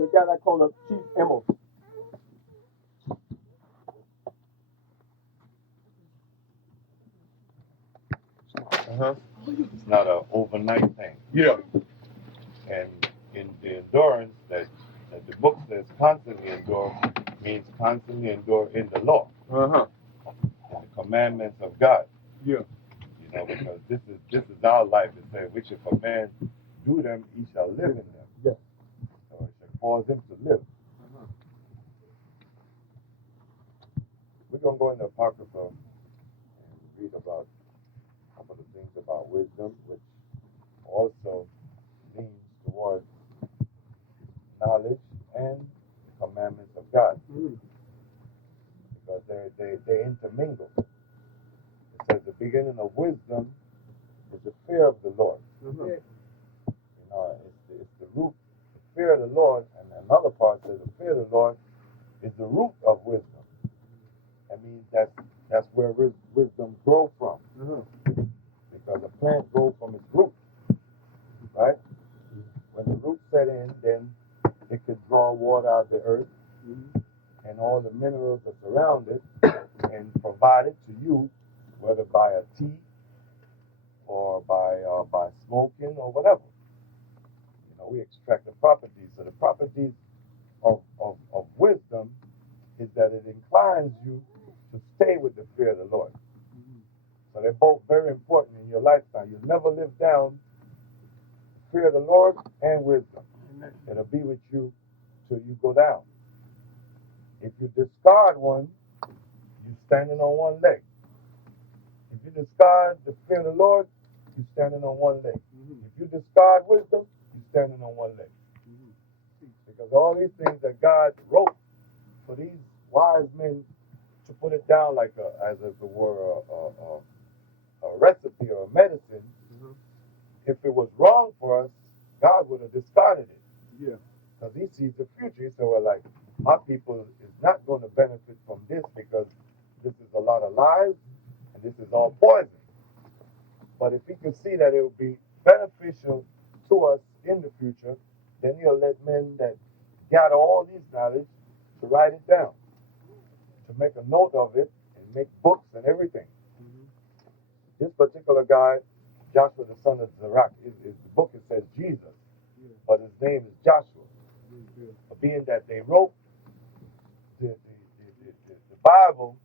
the guy that called up Chief Amoz. It's not an overnight thing. Yeah. And in the endurance that the book says constantly endure means constantly endure in the law. Uh-huh. And the commandments of God. Yeah. You know, because this is our life. It says, which if a man do them, he shall live in them. Yeah. Or it shall cause him to live. We're going to go into Apocrypha and read about some of the things about wisdom, which also leans towards knowledge and the commandments of God. Because they intermingle. It says the beginning of wisdom is the fear of the Lord. You know, it's the root, the fear of the Lord, and another part says the fear of the Lord is the root of wisdom. I mean, that's where wisdom grows from. Because a plant grows from its root, right? When the root set in, then it could draw water out of the earth and all the minerals that surround it and provide it to you, whether by a tea or by smoking or whatever. You know, we extract the properties. So the properties of wisdom is that it inclines you to stay with the fear of the Lord. So they're both very important in your lifetime. You'll never live down the fear of the Lord and wisdom. It'll be with you till you go down. If you discard one, you're standing on one leg. If you discard the fear of the Lord, you're standing on one leg. If you discard wisdom, you're standing on one leg. Because all these things that God wrote for these wise men to put it down like as if it were a recipe or a medicine, if it was wrong for us, God would have discarded it. Yeah. Because he sees the future. He said, well, like, my people is not going to benefit from this because this is a lot of lies and this is all poison. But if he could see that it would be beneficial to us in the future, then he'll let men that gather all these knowledge to write it down, to make a note of it and make books and everything. This particular guy, Joshua the son of Zerach, the book it says Jesus, but his name is Joshua. But being that they wrote the Bible,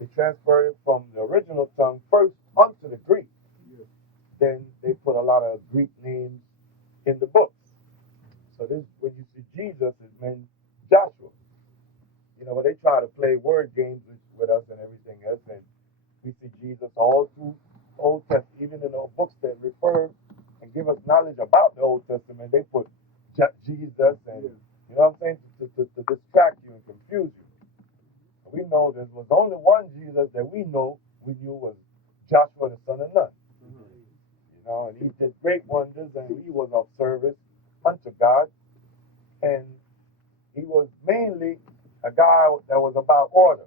they transferred it from the original tongue first onto the Greek. Then they put a lot of Greek names in the books. So this, when you see Jesus, it meant Joshua. You know, but they try to play word games with us and everything else, and we see Jesus all through Old Testament, even in the books that refer and give us knowledge about the Old Testament, they put Jesus and, you know what I'm saying, to distract you and confuse you. We know there was only one Jesus that we knew was Joshua the son of Nun. You know, and he did great wonders and he was of service unto God. And he was mainly a guy that was about order.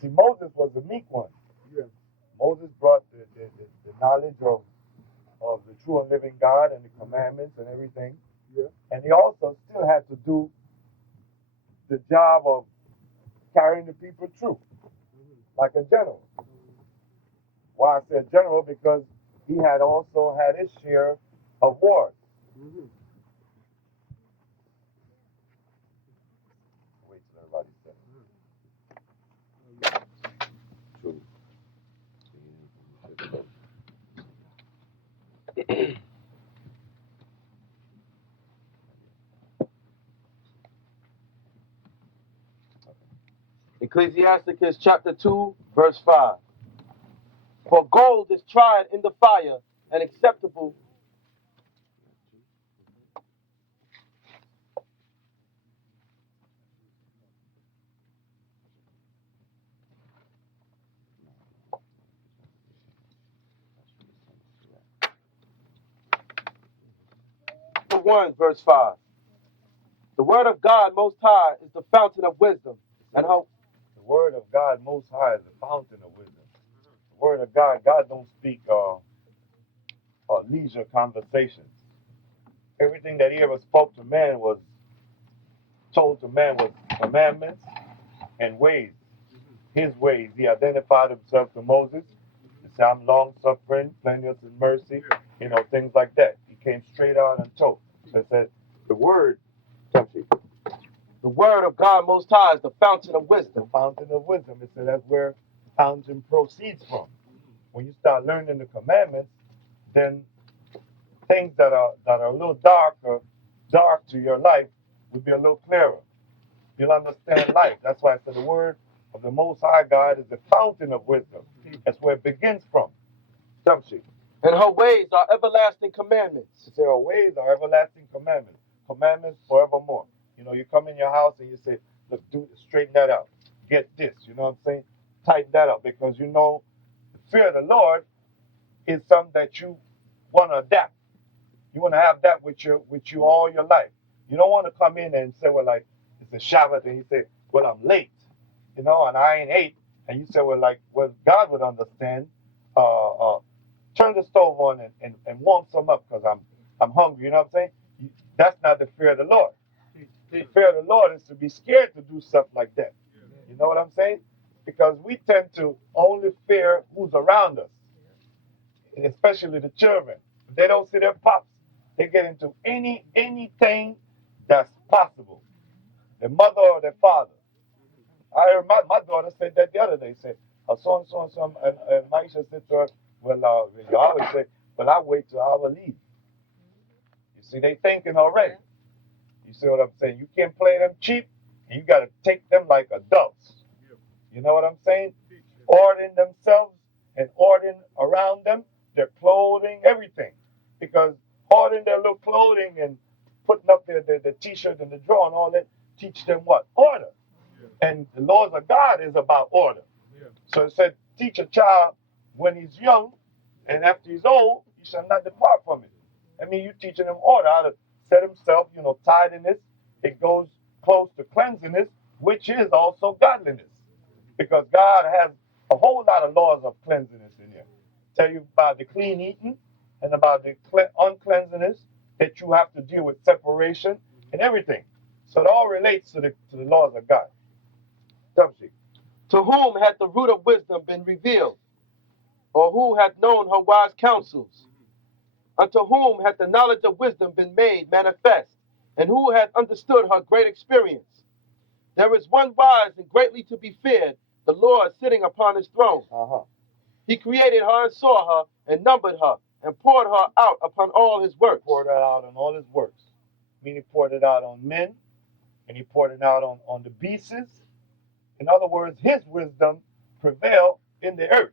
See, Moses was the meek one. Moses brought the knowledge of the true and living God and the commandments and everything. And he also still had to do the job of carrying the people through, like a general. Why I said general? Because he had also had his share of wars. Wait till everybody says. True. Ecclesiasticus chapter 2, verse 5. For gold is tried in the fire and acceptable. Chapter 1, verse 5. The word of God Most High is the fountain of wisdom and hope. The word of God Most High is the fountain of wisdom. The word of God don't speak leisure conversations. Everything that he ever spoke to man was told to man was commandments and ways. His ways. He identified himself to Moses. He said, I'm long suffering, plenteous in mercy, things like that. He came straight on and told. So it said, the word, The word of God Most High is the fountain of the wisdom. fountain of wisdom. It said that's where fountain proceeds from. When you start learning the commandments, then things that are a little dark to your life will be a little clearer. You'll understand life. That's why I said the word of the Most High God is the fountain of wisdom. That's where it begins from. Tamshi. And her ways are everlasting commandments. Her ways are everlasting commandments. Commandments forevermore. You come in your house and you say, look, straighten that out. Get this. You know what I'm saying? Tighten that up. Because the fear of the Lord is something that you want to adapt. You want to have that with you all your life. You don't want to come in and say, well, like, it's a Shabbat, and you say, well, I'm late, and I ain't ate. And you say, well, God would understand. Turn the stove on and warm some up because I'm hungry. You know what I'm saying? That's not the fear of the Lord. The fear of the Lord is to be scared to do stuff like that. You know what I'm saying? Because we tend to only fear who's around us, and especially the children. If they don't see their pops, they get into anything that's possible. Their mother or their father. I heard my daughter said that the other day. Said, so and so, and Maisha said to her, well, you always say, well, I wait till I will leave. You see, they thinking already. You see what I'm saying? You can't play them cheap, and you got to take them like adults. You know what I'm saying? Ordering themselves and ordering around them, their clothing, everything. Because ordering their little clothing and putting up their t-shirt and the drawer and all that, teach them what? Order. And the laws of God is about order. So it said, teach a child when he's young, and after he's old, he shall not depart from it. I mean, you're teaching him order, how to set himself, tidiness. It goes close to cleanliness, which is also godliness. Because God has a whole lot of laws of cleanliness in here. Tell you about the clean eating and about the uncleanliness that you have to deal with, separation and everything. So it all relates to the laws of God. To whom hath the root of wisdom been revealed? Or who hath known her wise counsels? Unto whom hath the knowledge of wisdom been made manifest? And who hath understood her great experience? There is one wise and greatly to be feared, the Lord sitting upon his throne. He created her and saw her and numbered her and poured her out upon all his works. Poured her out on all his works. I mean, he poured it out on men, and he poured it out on the beasts. In other words, his wisdom prevailed in the earth.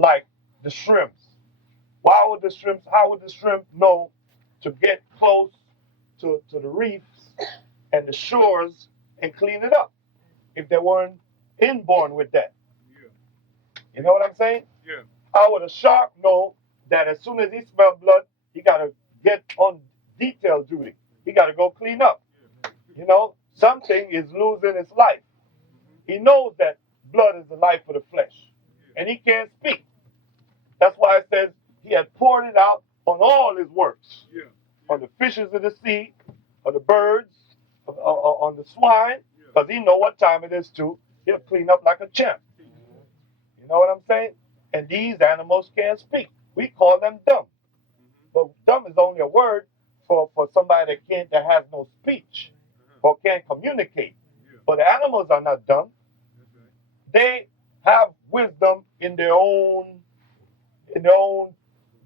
Like the shrimps. How would the shrimp know to get close to the reefs and the shores and clean it up if they weren't inborn with that? You know what I'm saying? How would a shark know that as soon as he smells blood, he got to get on detail duty? He got to go clean up. Something is losing its life. He knows that blood is the life of the flesh, and he can't speak. That's why it says he had poured it out on all his works, on the fishes of the sea, on the birds, on the swine, because he know what time it is too. He'll clean up like a champ. You know what I'm saying? And these animals can't speak. We call them dumb. But dumb is only a word for somebody that has no speech or can't communicate. But the animals are not dumb. They have wisdom in their own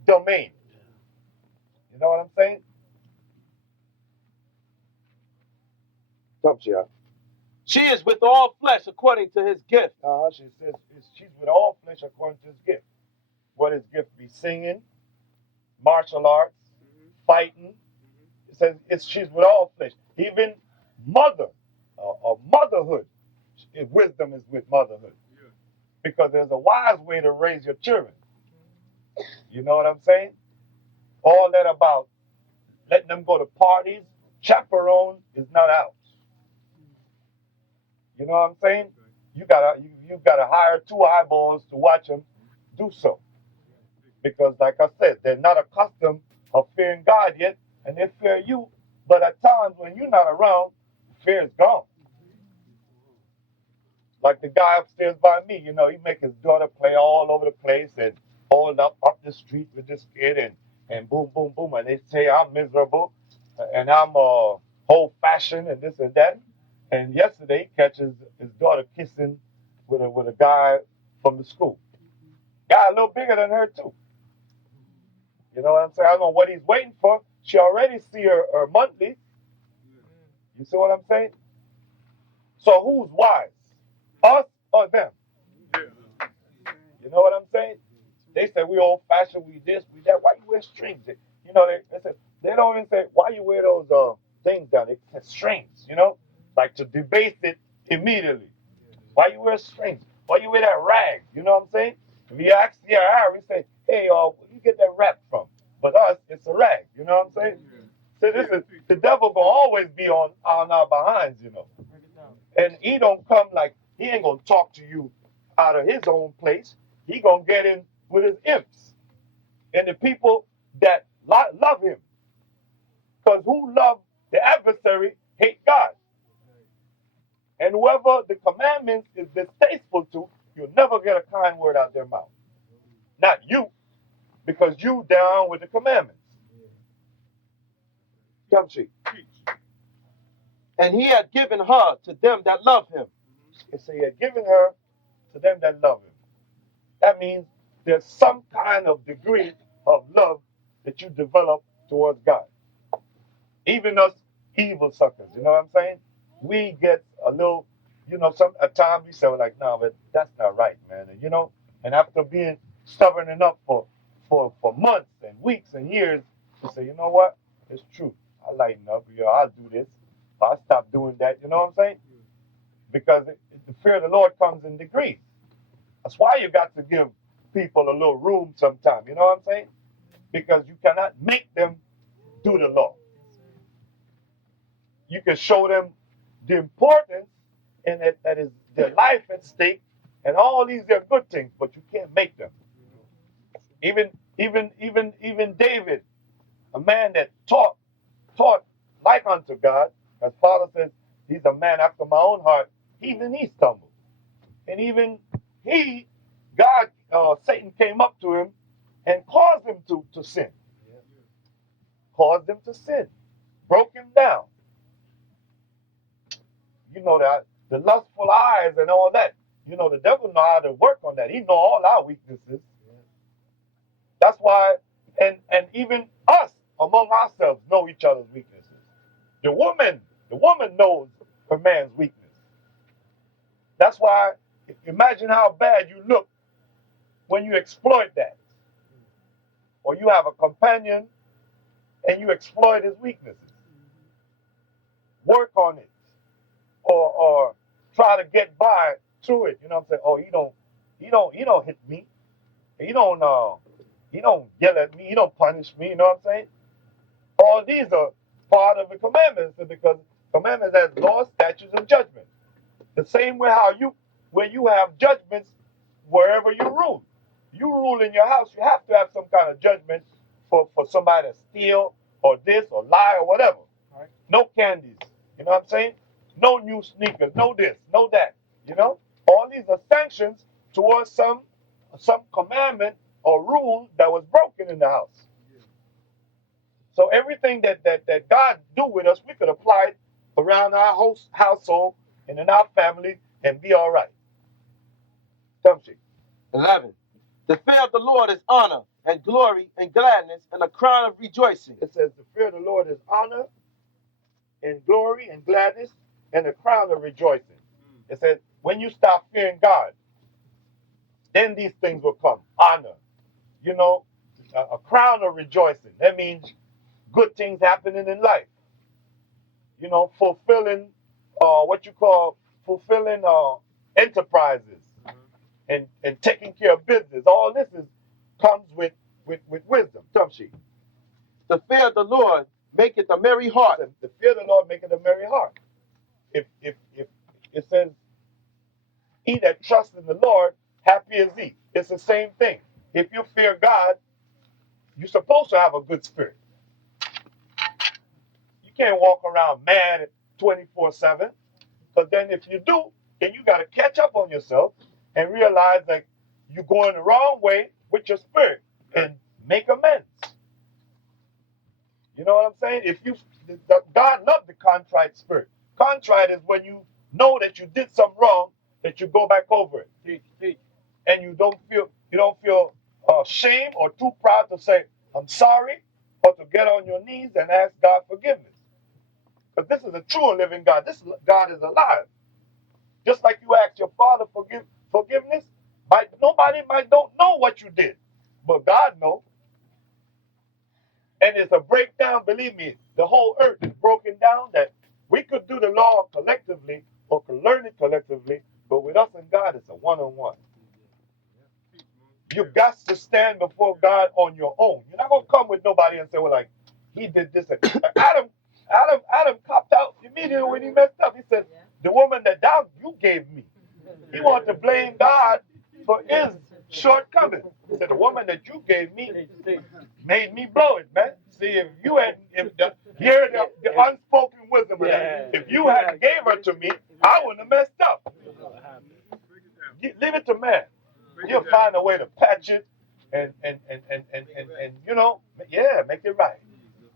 domain. You know what I'm saying? She is with all flesh according to his gift. She says she's with all flesh according to his gift. What his gift be? Singing, martial arts, fighting. It says she's with all flesh. Even motherhood. Wisdom is with motherhood. Because there's a wise way to raise your children. You know what I'm saying? All that about letting them go to parties, chaperone is not out. You know what I'm saying? You gotta hire 2 eyeballs to watch them do so. Because like I said, they're not accustomed of fearing God yet, and they fear you. But at times when you're not around, fear is gone. Like the guy upstairs by me, you know, he make his daughter play all over the place and all up the street with this kid and boom, boom, boom. And they say I'm miserable and I'm old-fashioned and this and that. And yesterday he catches his daughter kissing with a guy from the school. Guy a little bigger than her too. You know what I'm saying? I don't know what he's waiting for. She already see her monthly. You see what I'm saying? So who's wise? Us or them? You know what I'm saying? They say we old-fashioned, we this, we that. Why you wear strings? You know, they don't even say, why you wear those things down? They say strings, you know? Like to debase it immediately. Why you wear strings? Why you wear that rag? You know what I'm saying? If you ask the we say, hey, where you get that wrap from? But us, it's a rag. You know what I'm saying? So this is, the devil gonna always be on our behinds, you know. And he don't come like, he ain't gonna talk to you out of his own place. He gonna get in with his imps and the people that love him. Because who love the adversary hate God. And whoever the commandments is distasteful to, you'll never get a kind word out their mouth. Not you, because you down with the commandments. Come, Chief. And he had given her to them that love him. So he had given her to them that love him. That means there's some kind of degree of love that you develop towards God. Even us evil suckers, you know what I'm saying? We get a little, you know, at times we say, we're like, no, but that's not right, man. And, you know, and after being stubborn enough for months and weeks and years, we say, you know what? It's true. I'll lighten up. You know, I'll do this. I'll stop doing that. You know what I'm saying? Because the fear of the Lord comes in degrees. That's why you got to give people a little room sometime. You know what I'm saying? Because you cannot make them do the law. You can show them the importance and that is their life at stake, and all these are good things, but you can't make them. Even David, a man that taught like unto God, as Father says, he's a man after my own heart. Even he stumbled, and even Satan came up to him and caused him to sin. Caused him to sin, broke him down. You know that the lustful eyes and all that. You know the devil know how to work on that. He know all our weaknesses. That's why, and even us among ourselves know each other's weaknesses. The woman knows her man's weakness. That's why, imagine how bad you look when you exploit that, or you have a companion and you exploit his weaknesses. Work on it, or try to get by through it. You know what I'm saying? Oh, he don't hit me. He don't yell at me. He don't punish me. You know what I'm saying? All these are part of the commandments, because commandments has laws, statutes, and judgment. The same way where you have judgments wherever you rule. You rule in your house, you have to have some kind of judgment for somebody to steal or this or lie or whatever. Right? No candies. You know what I'm saying? No new sneakers, no this, no that. You know? All these are sanctions towards some commandment or rule that was broken in the house. So everything that God do with us, we could apply it around our household and in our family and be all right. 11. The fear of the Lord is honor and glory and gladness and a crown of rejoicing. It says the fear of the Lord is honor and glory and gladness and a crown of rejoicing. It says when you start fearing God, then these things will come. Honor, you know, a crown of rejoicing. That means good things happening in life. You know, fulfilling fulfilling enterprises and taking care of business. All this comes with wisdom. The fear of the Lord maketh a merry heart. The fear of the Lord maketh a merry heart. If it says, he that trusts in the Lord, happy is he. It's the same thing. If you fear God, you're supposed to have a good spirit. You can't walk around mad 24/7. But then if you do, then you got to catch up on yourself and realize that you're going the wrong way with your spirit and make amends. You know what I'm saying? If you, God loves the contrite spirit. Contrite is when you know that you did something wrong, that you go back over it, and you don't feel shame or too proud to say I'm sorry, or to get on your knees and ask God forgiveness. But this is a true and living God. This God is alive. Just like you ask your Father forgiveness, nobody might don't know what you did, but God knows. And it's a breakdown. Believe me, the whole earth is broken down. That we could do the law collectively or could learn it collectively, but with us and God, it's a one-on-one. You got to stand before God on your own. You're not gonna come with nobody and say, "Well, like he did this." Adam copped out immediately when he messed up. He said, "The woman that thou you gave me." He wanted to blame God for his shortcoming. He said, "The woman that you gave me made me blow it, man." See, hear the unspoken wisdom of that. If you had gave her to me, I wouldn't have messed up. Leave it to man. He'll find a way to patch it and make it right.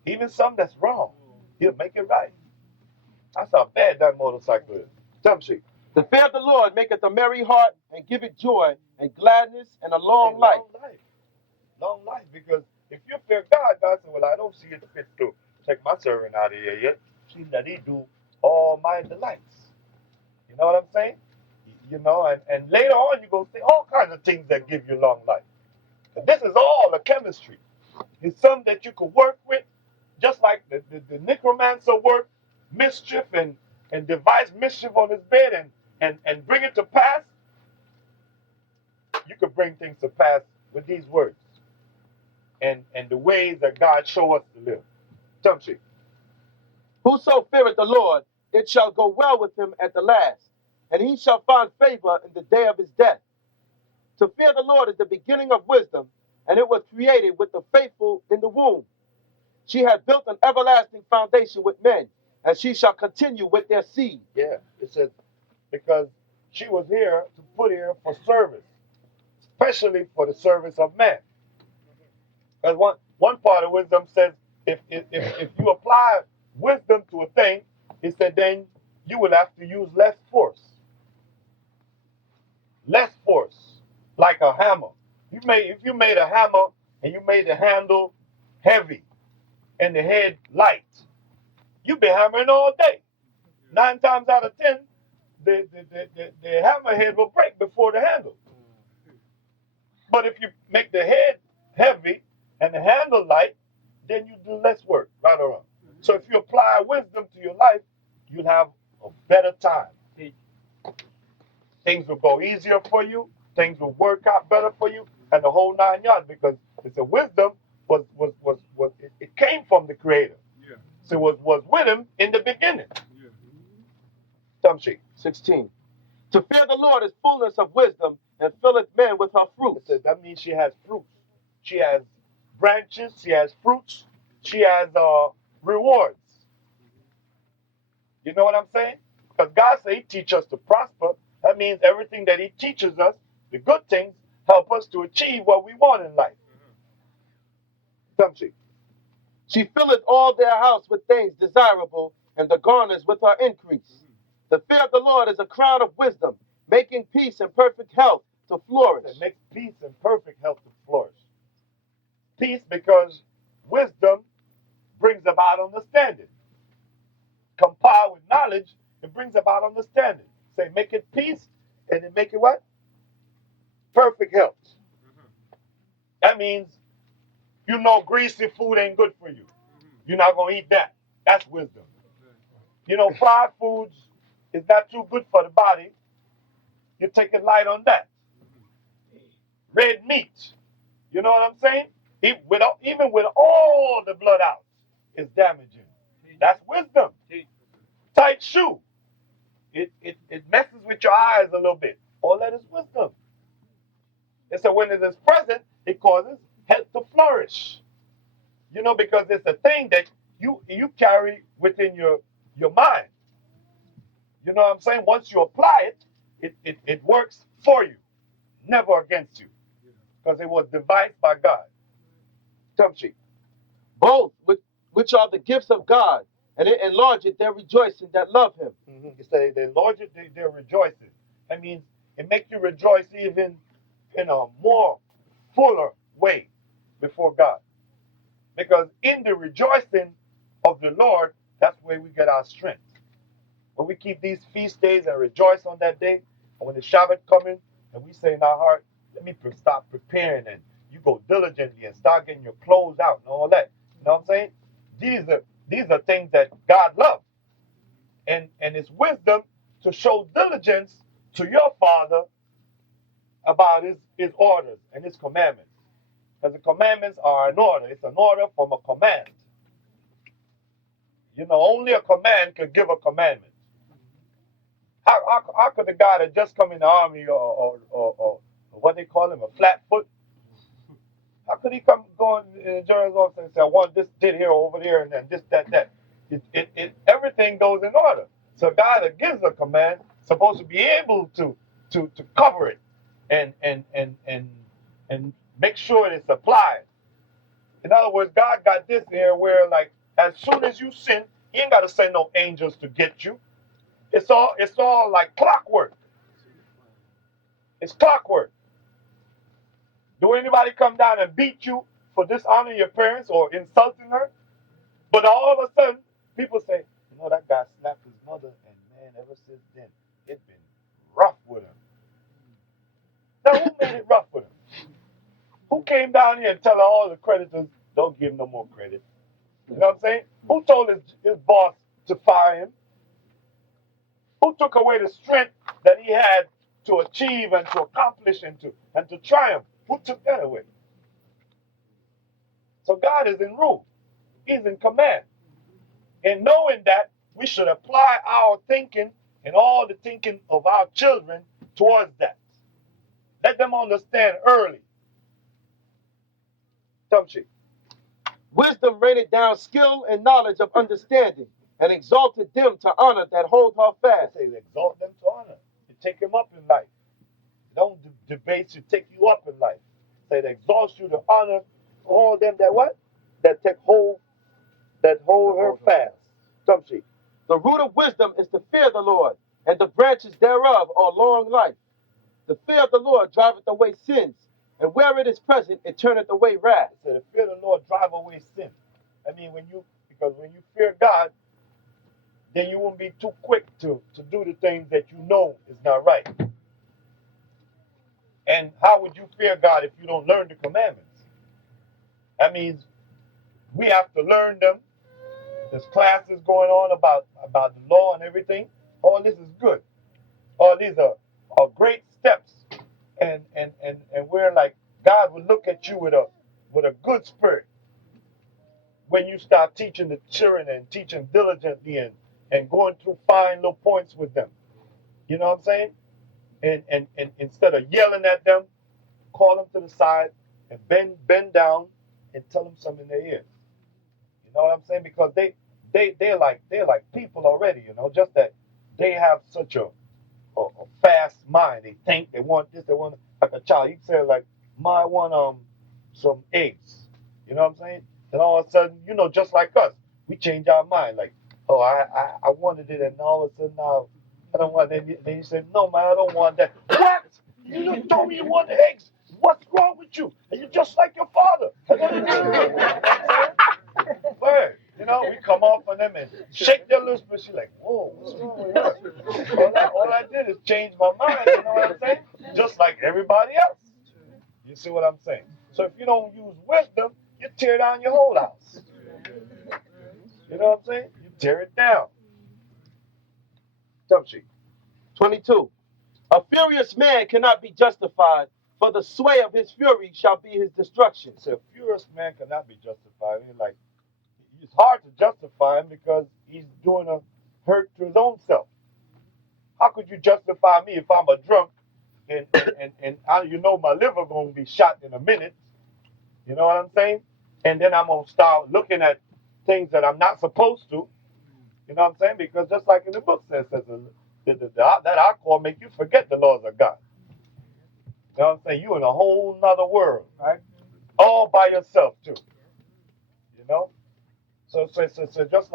Even something that's wrong, he'll make it right. That's how bad that motorcycle is. Tamshi. The fear of the Lord maketh a merry heart and giveth joy and gladness and a long life. Long life. Because if you fear God, God said, "Well, I don't see it fit to take my servant out of here yet. See that he do all my delights." You know what I'm saying? And later on you're going to see all kinds of things that give you long life. And this is all a chemistry. It's something that you could work with, just like the necromancer worked mischief and devised mischief on his bed and bring it to pass. You could bring things to pass with these words and the ways that God show us to live. Tamshi. Whoso feareth the Lord, it shall go well with him at the last, and he shall find favor in the day of his death. To fear the Lord is the beginning of wisdom, and it was created with the faithful in the womb. She hath built an everlasting foundation with men, and she shall continue with their seed. Yeah, it says, because she was here to put here for service, especially for the service of man. Because one part of wisdom says, if you apply wisdom to a thing, it said then you will have to use less force. Less force, like a hammer. If you made a hammer and you made the handle heavy and the head light, you've been hammering all day. 9 times out of 10, the hammerhead will break before the handle. But if you make the head heavy and the handle light, then you do less work, right or wrong. So if you apply wisdom to your life, you'll have a better time. Things will go easier for you. Things will work out better for you, and the whole 9 yards, because it's a wisdom it came from the Creator. Yeah. So it was with him in the beginning. Yeah. Tamshi. 16. To fear the Lord is fullness of wisdom, and filleth men with her fruits. That means she has fruits. She has branches. She has fruits. She has rewards. You know what I'm saying? Because God said he teaches us to prosper. That means everything that he teaches us, the good things, help us to achieve what we want in life. Tamshi. She filleth all their house with things desirable, and the garners with her increase. The fear of the Lord is a crown of wisdom, making peace and perfect health to flourish. It makes peace and perfect health to flourish. Peace, because wisdom brings about understanding. Compiled with knowledge, it brings about understanding. Say, make it peace, and then make it what? Perfect health. That means greasy food ain't good for you. You're not going to eat that. That's wisdom. Fried foods is not too good for the body. You take it light on that. Red meat, you know what I'm saying? Even with all the blood out, it's damaging. That's wisdom. Tight shoe, it messes with your eyes a little bit. All that is wisdom. And so when it is present, it causes health to flourish. Because it's a thing that you carry within your mind. You know what I'm saying? Once you apply it, it works for you, never against you, because it was devised by God. Tumchi. Both, which are the gifts of God, and it enlargeth their rejoicing that love him. You say they Lord, they're rejoicing. That means it makes you rejoice even in a more fuller way before God. Because in the rejoicing of the Lord, that's where we get our strength. When we keep these feast days and rejoice on that day, and when the Shabbat coming, and we say in our heart, let me start preparing, and you go diligently and start getting your clothes out and all that. You know what I'm saying? These are things that God loves. And it's wisdom to show diligence to your father about his orders and his commandments. Because the commandments are an order. It's an order from a command. You know, only a command could give a commandment. How could the guy that just come in the army or what they call him, a flatfoot? How could he go in the general's office and say, I want this did here over there and then this, that? Everything goes in order. So a guy that gives a command is supposed to be able to cover it and make sure it's applied. In other words, God got this here where like as soon as you sin, he ain't gotta send no angels to get you. It's all like clockwork. It's clockwork. Do anybody come down and beat you for dishonoring your parents or insulting her? But all of a sudden, people say, you know, that guy slapped his mother, and man, ever since then, it's been rough with him. Now, who made it rough with him? Who came down here and tell all the creditors, don't give him no more credit? You know what I'm saying? Who told his boss to fire him? Who took away the strength that he had to achieve and to accomplish and to triumph? Who took that away? So God is in rule. He's in command. And knowing that, we should apply our thinking and all the thinking of our children towards that. Let them understand early. Tumchi. Wisdom rained down skill and knowledge of understanding, and exalted them to honor that hold her fast. Say, exalt them to honor. You take them up in life. Don't debate you, take you up in life. Say, it exalts you to honor all them that what? That hold her fast. Tumchi. The root of wisdom is to fear the Lord, and the branches thereof are long life. The fear of the Lord driveth away sins, and where it is present, it turneth away wrath. So the fear of the Lord drive away sin. I mean, because when you fear God, then you won't be too quick to do the things that you know is not right. And how would you fear God if you don't learn the commandments? That means we have to learn them. There's classes going on about the law and everything. All this is good. All these are great steps. And we're like, God will look at you with a good spirit when you start teaching the children and teaching diligently and going through fine little points with them. You know what I'm saying? And instead of yelling at them, call them to the side and bend down and tell them something in their ears. You know what I'm saying? Because they're like people already, you know, just that they have such a fast mind. They think they want this, they want like a child. You can say like, "Ma, I want some eggs." You know what I'm saying? And all of a sudden, you know, just like us, we change our mind. Like, oh, I wanted it, and all of a sudden now I don't want it. Then you say, "No, man, I don't want that." What? You just told me you want the eggs. What's wrong with you? And you're just like your father. Word. You know, we come off on them and shake their lips, but she's like, whoa, what's wrong with her? All I did is change my mind, you know what I'm saying? Just like everybody else. You see what I'm saying? So if you don't use wisdom, you tear down your whole house. You know what I'm saying? You tear it down. Jump sheet. 22. A furious man cannot be justified, for the sway of his fury shall be his destruction. So a furious man cannot be justified. I mean, like, it's hard to justify him because he's doing a hurt to his own self. How could you justify me if I'm a drunk and you know my liver going to be shot in a minute? You know what I'm saying? And then I'm going to start looking at things that I'm not supposed to. You know what I'm saying? Because just like in the book says, that alcohol make you forget the laws of God. You know what I'm saying? You in a whole nother world, right? All by yourself too. You know? So just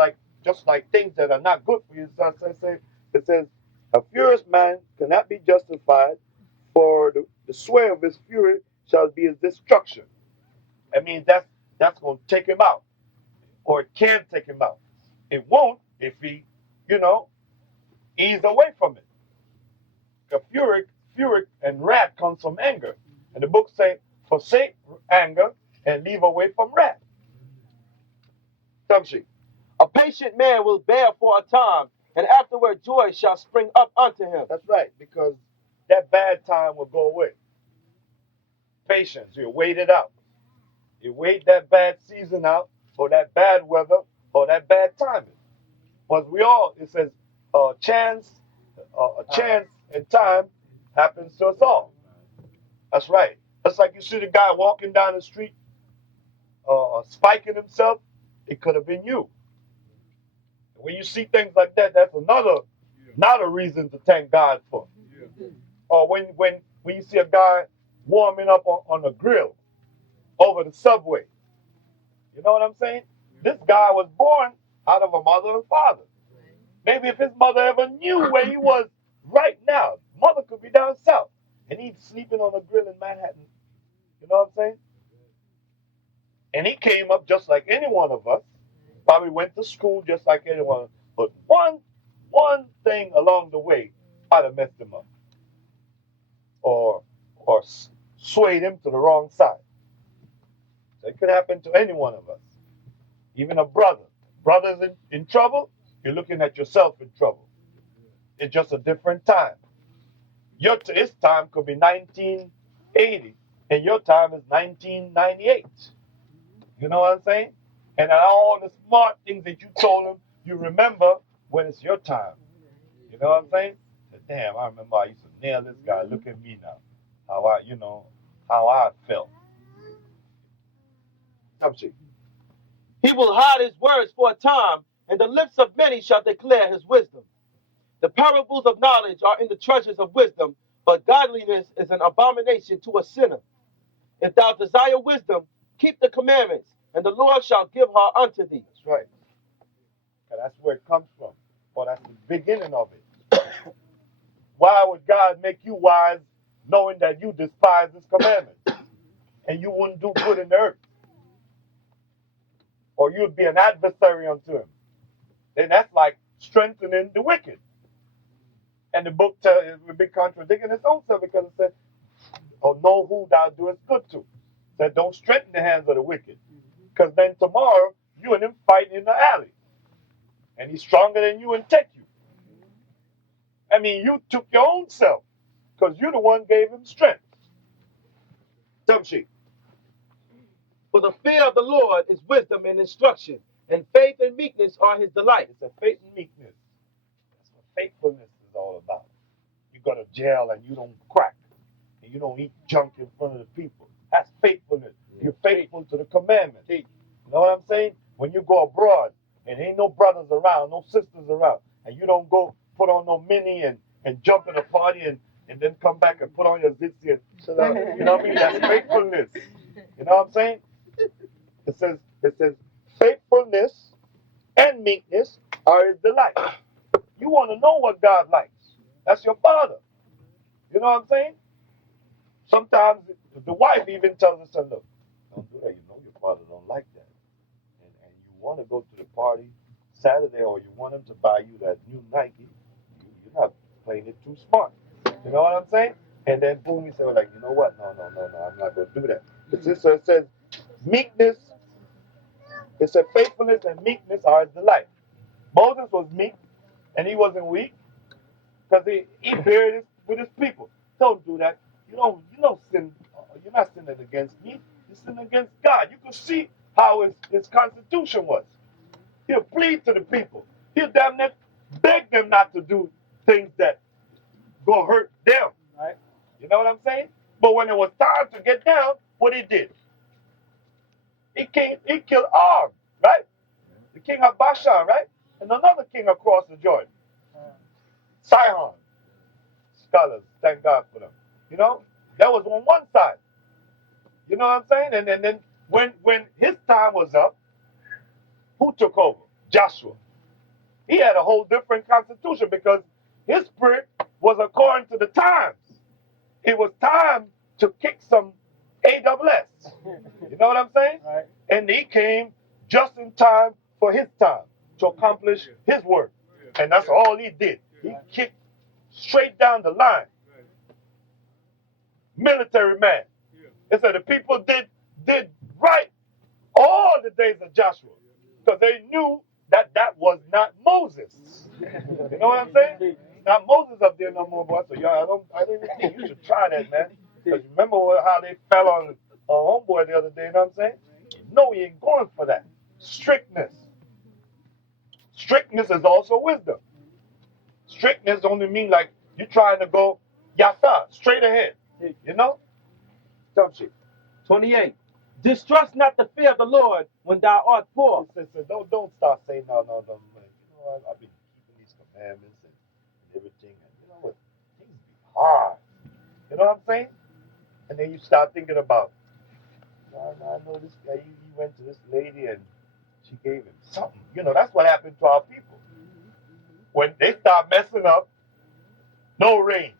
like things that are not good for you. So it says, a furious man cannot be justified, for the sway of his fury shall be his destruction. I mean, that's going to take him out, or it can take him out. It won't if he, ease away from it. The fury and wrath comes from anger, and the book says, forsake anger and leave away from wrath. Tamshi. A patient man will bear for a time, and afterward joy shall spring up unto him. That's right, because that bad time will go away. Patience, you wait it out. You wait that bad season out, or that bad weather, or that bad timing. But it says, a chance and time happens to us all. That's right. That's like you see the guy walking down the street, spiking himself. It could have been you. When you see things like that, that's not a reason to thank God for. Or when you see a guy warming up on a grill over the subway. You know what I'm saying? This guy was born out of a mother and father. Maybe if his mother ever knew where he was right now, mother could be down south, and he's sleeping on a grill in Manhattan. You know what I'm saying? And he came up just like any one of us. Probably went to school just like anyone. But one thing along the way might have messed him up, or swayed him to the wrong side. So it could happen to any one of us. Even a brother. Brother's in trouble, you're looking at yourself in trouble. It's just a different time. His time could be 1980, and your time is 1998. You know what I'm saying? And all the smart things that you told him, you remember when it's your time. You know what I'm saying? Damn, I remember I used to nail this guy. Look at me now. How I felt. He will hide his words for a time, and the lips of many shall declare his wisdom. The parables of knowledge are in the treasures of wisdom, but godliness is an abomination to a sinner. If thou desire wisdom, keep the commandments, and the Lord shall give her unto thee. That's right. And that's where it comes from. Or that's the beginning of it. Why would God make you wise knowing that you despise his commandments and you wouldn't do good in the earth? Or you'd be an adversary unto him. Then that's like strengthening the wicked. And the book would be contradicting its own self, because it said, "Oh, know who thou doest good to." It said, don't strengthen the hands of the wicked. Because then tomorrow, you and him fighting in the alley. And he's stronger than you and take you. I mean, you took your own self, because you're the one gave him strength. Tamshi. For the fear of the Lord is wisdom and instruction, and faith and meekness are his delight. It's a faith and meekness. That's what faithfulness is all about. You go to jail and you don't crack, and you don't eat junk in front of the people. That's faithfulness. You're faithful to the commandments. You know what I'm saying? When you go abroad and ain't no brothers around, no sisters around, and you don't go put on no mini and jump in a party and then come back and put on your zitsy and you know what I mean? That's faithfulness. You know what I'm saying? It says faithfulness and meekness are his delight. You want to know what God likes. That's your father. You know what I'm saying? Sometimes the wife even tells her son, look, don't do that. You know your father don't like that. And you want to go to the party Saturday, or you want him to buy you that new Nike. You're not playing it too smart. You know what I'm saying? And then boom, you say, like, you know what? No, I'm not going to do that. So it says meekness. It said faithfulness and meekness are his delight. Moses was meek, and he wasn't weak, because he bear it with his people. Don't do that. You don't sin. You're not sinning against me. You're sinning against God. You can see how his constitution was. He'll plead to the people. He'll damn near beg them not to do things that go hurt them. Right? You know what I'm saying? But when it was time to get down, what he did? He killed Og, right? The king of Bashan, right? And another king across the Jordan. Sihon. Scholars, thank God for them. You know, that was on one side. You know what I'm saying? And then when his time was up, who took over? Joshua. He had a whole different constitution because his spirit was according to the times. It was time to kick some AWS. You know what I'm saying? Right. And he came just in time for his time to accomplish his work. And that's all he did. He kicked straight down the line. Military man. It said the people did right all the days of Joshua because they knew that was not Moses. You know what I'm saying? It's not Moses up there no more, boy. So y'all, I don't even think you should try that, man. Because remember how they fell on a homeboy the other day, you know what I'm saying? No, he ain't going for that. Strictness. Strictness is also wisdom. Strictness only mean like you trying to go Yachad, straight ahead. You know? Some shit. 28. Distrust not the fear of the Lord when thou art poor. Listen, don't start saying no, man. You know, I've been keeping these commandments and everything, and you know what? Things be hard. You know what I'm saying? And then you start thinking about, I know this guy. He went to this lady and she gave him something. You know, that's what happened to our people. When they start messing up, no rain,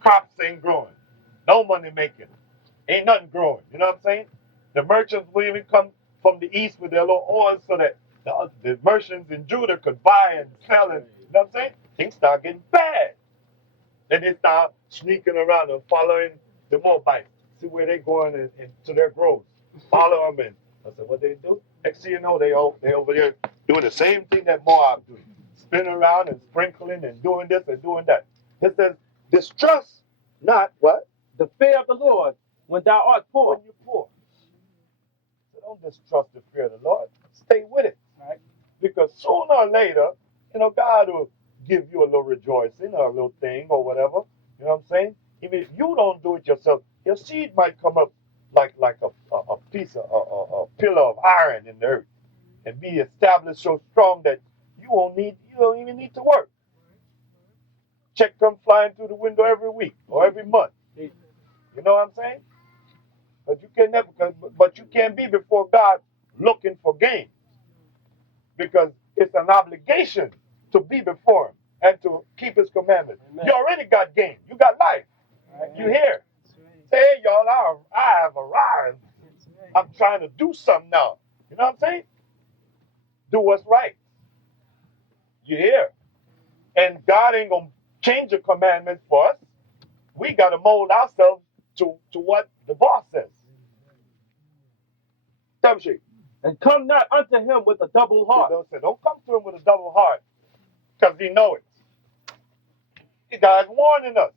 crops ain't growing, no money making, ain't nothing growing. You know what I'm saying? The merchants will even come from the east with their little oil so that the merchants in Judah could buy and sell and, you know what I'm saying? Things start getting bad. Then they start sneaking around and following the Moabites. See where they're going and to their groves. Follow them in. I said, what they do? Next thing you know, they over there doing the same thing that Moab doing. Spinning around and sprinkling and doing this and doing that. It says, distrust not what? The fear of the Lord when thou art poor. When you're poor. So don't distrust the fear of the Lord. Stay with it. Right? Because sooner or later, you know, God will give you a little rejoicing or a little thing or whatever. You know what I'm saying? Even if you don't do it yourself, your seed might come up like a piece of a pillar of iron in the earth and be established so strong that you don't even need to work. Check come flying through the window every week or every month. You know what I'm saying? But you can't be before God looking for gain, because it's an obligation to be before Him and to keep His commandments. Amen. You already got gain. You got life. Right. You here. Say, hey, y'all, I have arrived. I'm trying to do something now. You know what I'm saying? Do what's right. You here. And God ain't going to change the commandments for us. We got to mold ourselves to what the boss says. And come not unto him with a double heart. Don't come to him with a double heart, because he know it. God's warning us.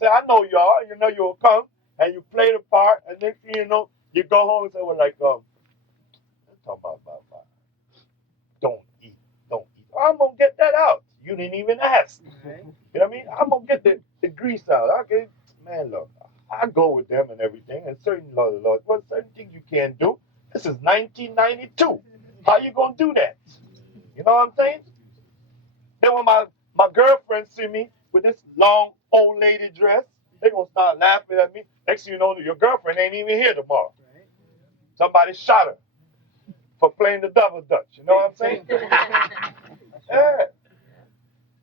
Say, I know y'all. You know you'll come and you play the part, and next thing you know, you go home and say, well, like, let's talk about don't eat. I'm gonna get that out. You didn't even ask. You know what I mean? I'm gonna get the grease out. Okay, man, look, I go with them and everything, and certain laws, well, certain things you can't do. This is 1992. How you gonna do that? You know what I'm saying? Then when my girlfriend see me with this long old lady dress, they gonna start laughing at me. Next thing you know, your girlfriend ain't even here tomorrow. Somebody shot her for playing the double dutch. You know what I'm saying? Yeah.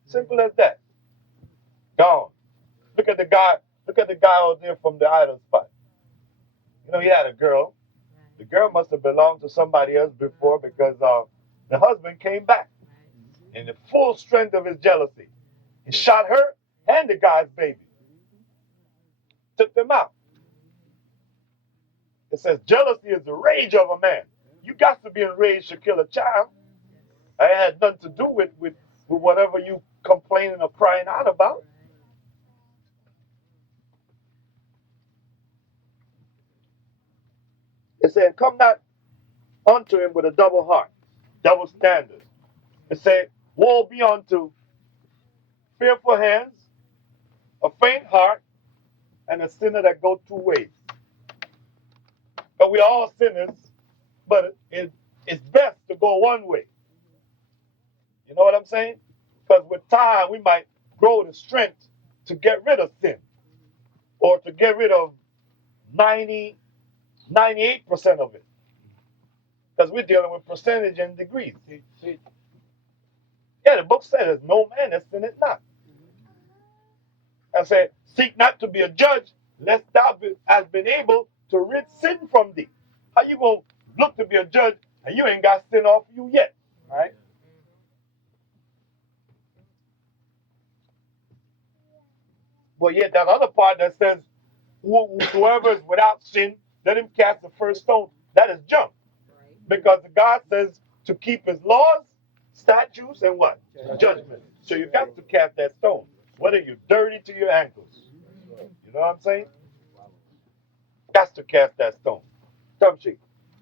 Simple as that. Gone. Look at the guy out there from the idol spot. You know, he had a girl. The girl must have belonged to somebody else before, because the husband came back in the full strength of his jealousy. He shot her and the guy's baby. Took them out. It says jealousy is the rage of a man. You got to be enraged to kill a child. It had nothing to do with whatever you complaining or crying out about. It said, come not unto him with a double heart, double standard. It said, woe be unto fearful hands, a faint heart, and a sinner that go two ways. But we are all sinners, but it's best to go one way. You know what I'm saying? Because with time, we might grow the strength to get rid of sin or to get rid of 98% of it. Because we're dealing with percentage and degrees. See? Yeah, the book says there's no man that sinneth not. I said, seek not to be a judge, lest thou hast been able to rid sin from thee. How you gonna look to be a judge and you ain't got sin off you yet? Right? But yet that other part that says, whosoever is without sin, let him cast the first stone. That is junk. Because God says to keep his laws, statutes, and what? Judgment. So you got to cast that stone. Whether you're dirty to your ankles. You know what I'm saying? Got to cast that stone. Come, Chief.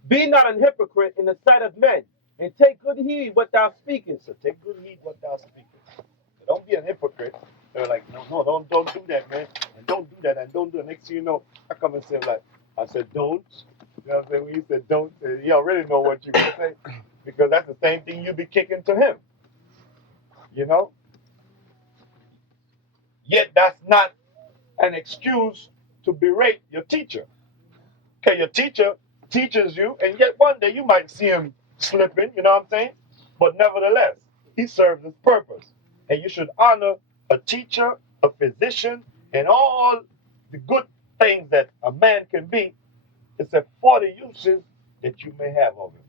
Be not an hypocrite in the sight of men, and take good heed what thou speakest. So take good heed what thou speakest. Don't be an hypocrite. They're like, no, don't do that, man. And don't do that, and don't do it. Next thing you know, I come and say, like, I said, don't. You know what I'm saying? When you said don't, you already know what you're going to say. Because that's the same thing you be kicking to him. You know? Yet that's not an excuse to berate your teacher. Okay, your teacher teaches you, and yet one day you might see him slipping, you know what I'm saying? But nevertheless, he serves his purpose. And you should honor a teacher, a physician, and all the good things that a man can be, except for the uses that you may have of him.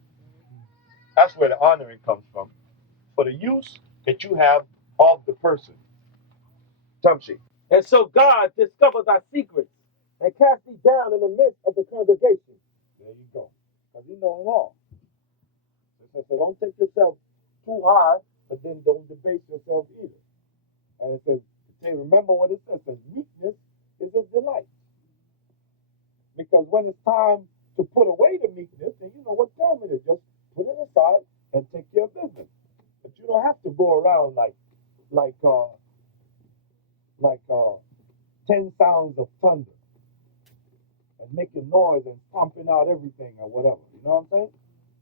That's where the honoring comes from. For the use that you have of the person. Tumshi. And so God discovers our secrets and casts thee down in the midst of the congregation. There you go. Because he knows it all. So don't take yourself too high, but then don't debase yourself either. And it says, remember what it says, meekness is a delight. Because when it's time to put away the meekness, then you know what time it is. Just put it aside and take care of business. But you don't have to go around like 10 sounds of thunder and making noise and stomping out everything or whatever. You know what I'm saying?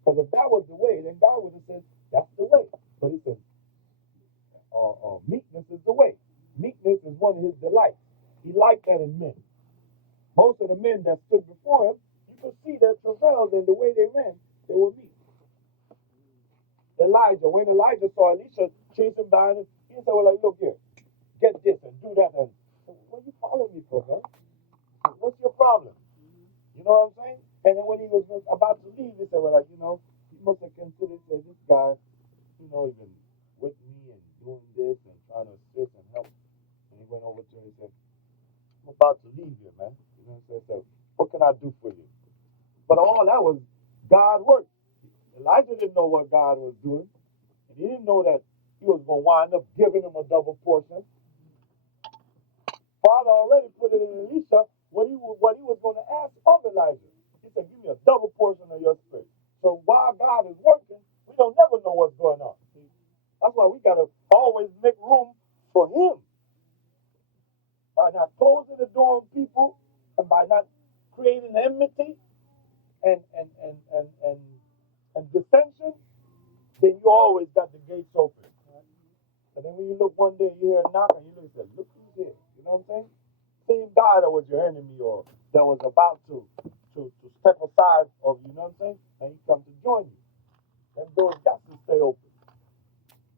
Because if that was the way, then God would have said, that's the way. But he said, meekness is the way. Meekness is one of his delights. He liked that in men. Most of the men that stood before him, you could see their travails and the way they ran, they were meek. Elijah, when Elijah saw Elisha chasing behind him, he said, well, like, look here, get this and do that. And what are you following me for, man? What's your problem? You know what I'm saying? And then when he was about to leave, he said, well, like, you know, he must have considered that this guy, you know, even with me and doing this and trying to assist and help. And he went over to him and said, I'm about to leave here, man. You know what I'm saying? So, what can I do for you? But all that was God work. Elijah didn't know what God was doing. And he didn't know that he was going to wind up giving him a double portion. Father already put it in Elisha what he was going to ask of Elijah. He said, give me a double portion of your spirit. So while God is working, we don't never know what's going on. That's why we got to always make room for him. By not closing the door on people and by not creating enmity and dissension, then you always got the gates open. Right? And then when you look one day, you hear a knock and you look and say, look who's here. You know what I'm saying? Same guy that was your enemy or that was about to step aside of you, know what I'm saying? And he comes to join you. Them doors got to stay open.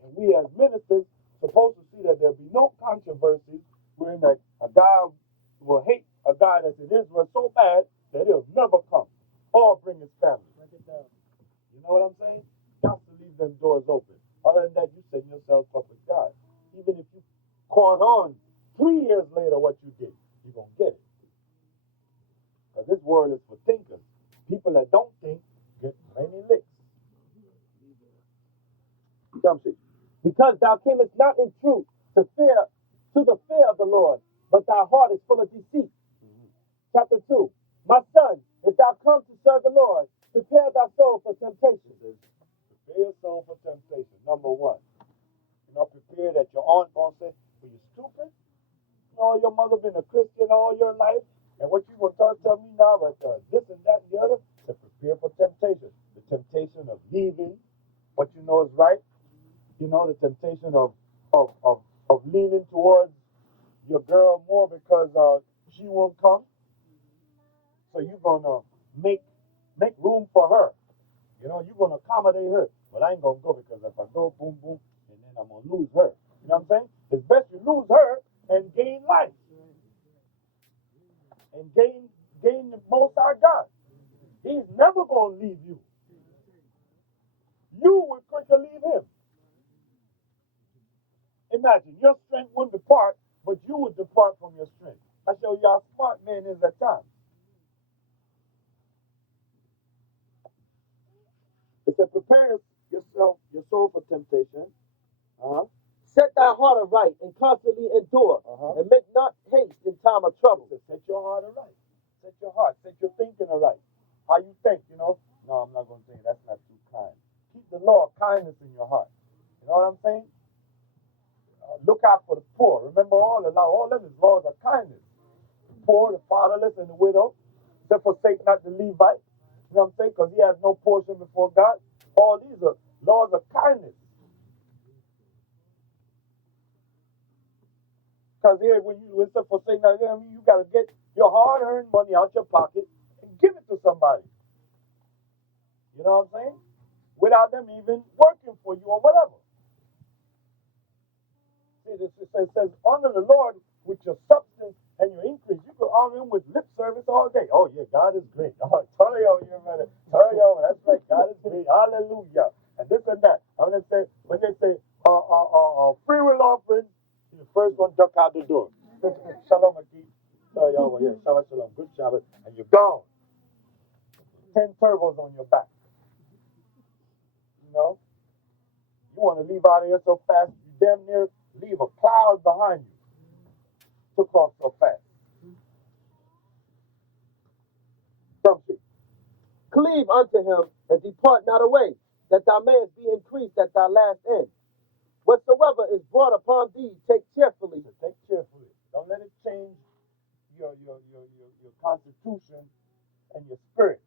And we as ministers supposed to see that there'll be no controversies wherein that a guy will hate a guy that's in Israel so bad that he'll never come or bring his family. You know what I'm saying? Got to leave them doors open. Other than that, you set yourself up with God. Even if you caught on 3 years later what you did, you're going to get it. Because this world is for thinkers. People that don't think get many licks. Come see. Because thou camest not in truth to the fear of the Lord, but thy heart is full of deceit. Chapter 2. My son, if thou come to serve the Lord, prepare thy soul for temptation. Prepare your soul for temptation. Number one. You know, prepare that your aunt won't say, well, you stupid? You know, your mother been a Christian all your life, and what you going to tell me now about this and that and the other? To prepare for temptation. The temptation of leaving what you know is right. You know, the temptation of leaning leaning towards your girl more because she won't come. So you're gonna make room for her. You know, you're gonna accommodate her. Well, I ain't gonna go because if I go, boom, boom, and then I'm gonna lose her. You know what I'm saying? It's best you lose her and gain life. And gain the Most High God. He's never gonna leave you. You will quickly leave him. Imagine your strength wouldn't depart, but you would depart from your strength. I show you how smart man is at times. It said, prepare yourself, your soul for temptation. Set thy heart aright and constantly endure, and make not haste in time of trouble. So set your heart aright. Set your heart. Set your thinking aright. How you think, you know? No, I'm not going to say that's not too kind. Keep the law of kindness in your heart. You know what I'm saying? Look out for the poor. Remember all of them is laws of kindness. The poor, the fatherless, and the widow. Except forsake not the Levite. You know what I'm saying? Because he has no portion before God. All these are laws of kindness. Because here, when you except forsake not, I mean, you got to get your hard-earned money out your pocket and give it to somebody. You know what I'm saying? Without them even working for you or whatever. See, it says, honor the Lord with your substance and your increase. You could honor him with lip service all day. Oh, yeah, God is great. Oh, tell you, you better. Tell you, that's right, God is great. Hallelujah. And this and that. I'm going to say, when they say free will offering, the first one duck out the door. Shalom, Aki. Tell you, yeah, shalom, shalom. Good Shabbat. And you're gone. 10 turbos on your back. You know? You want to leave out of here so fast, you damn near leave a cloud behind you. Took off so fast. Something. Cleave unto him and depart not away, that thou mayest be increased at thy last end. Whatsoever is brought upon thee, take cheerfully. So take cheerfully. Don't let it change your constitution and your spirit.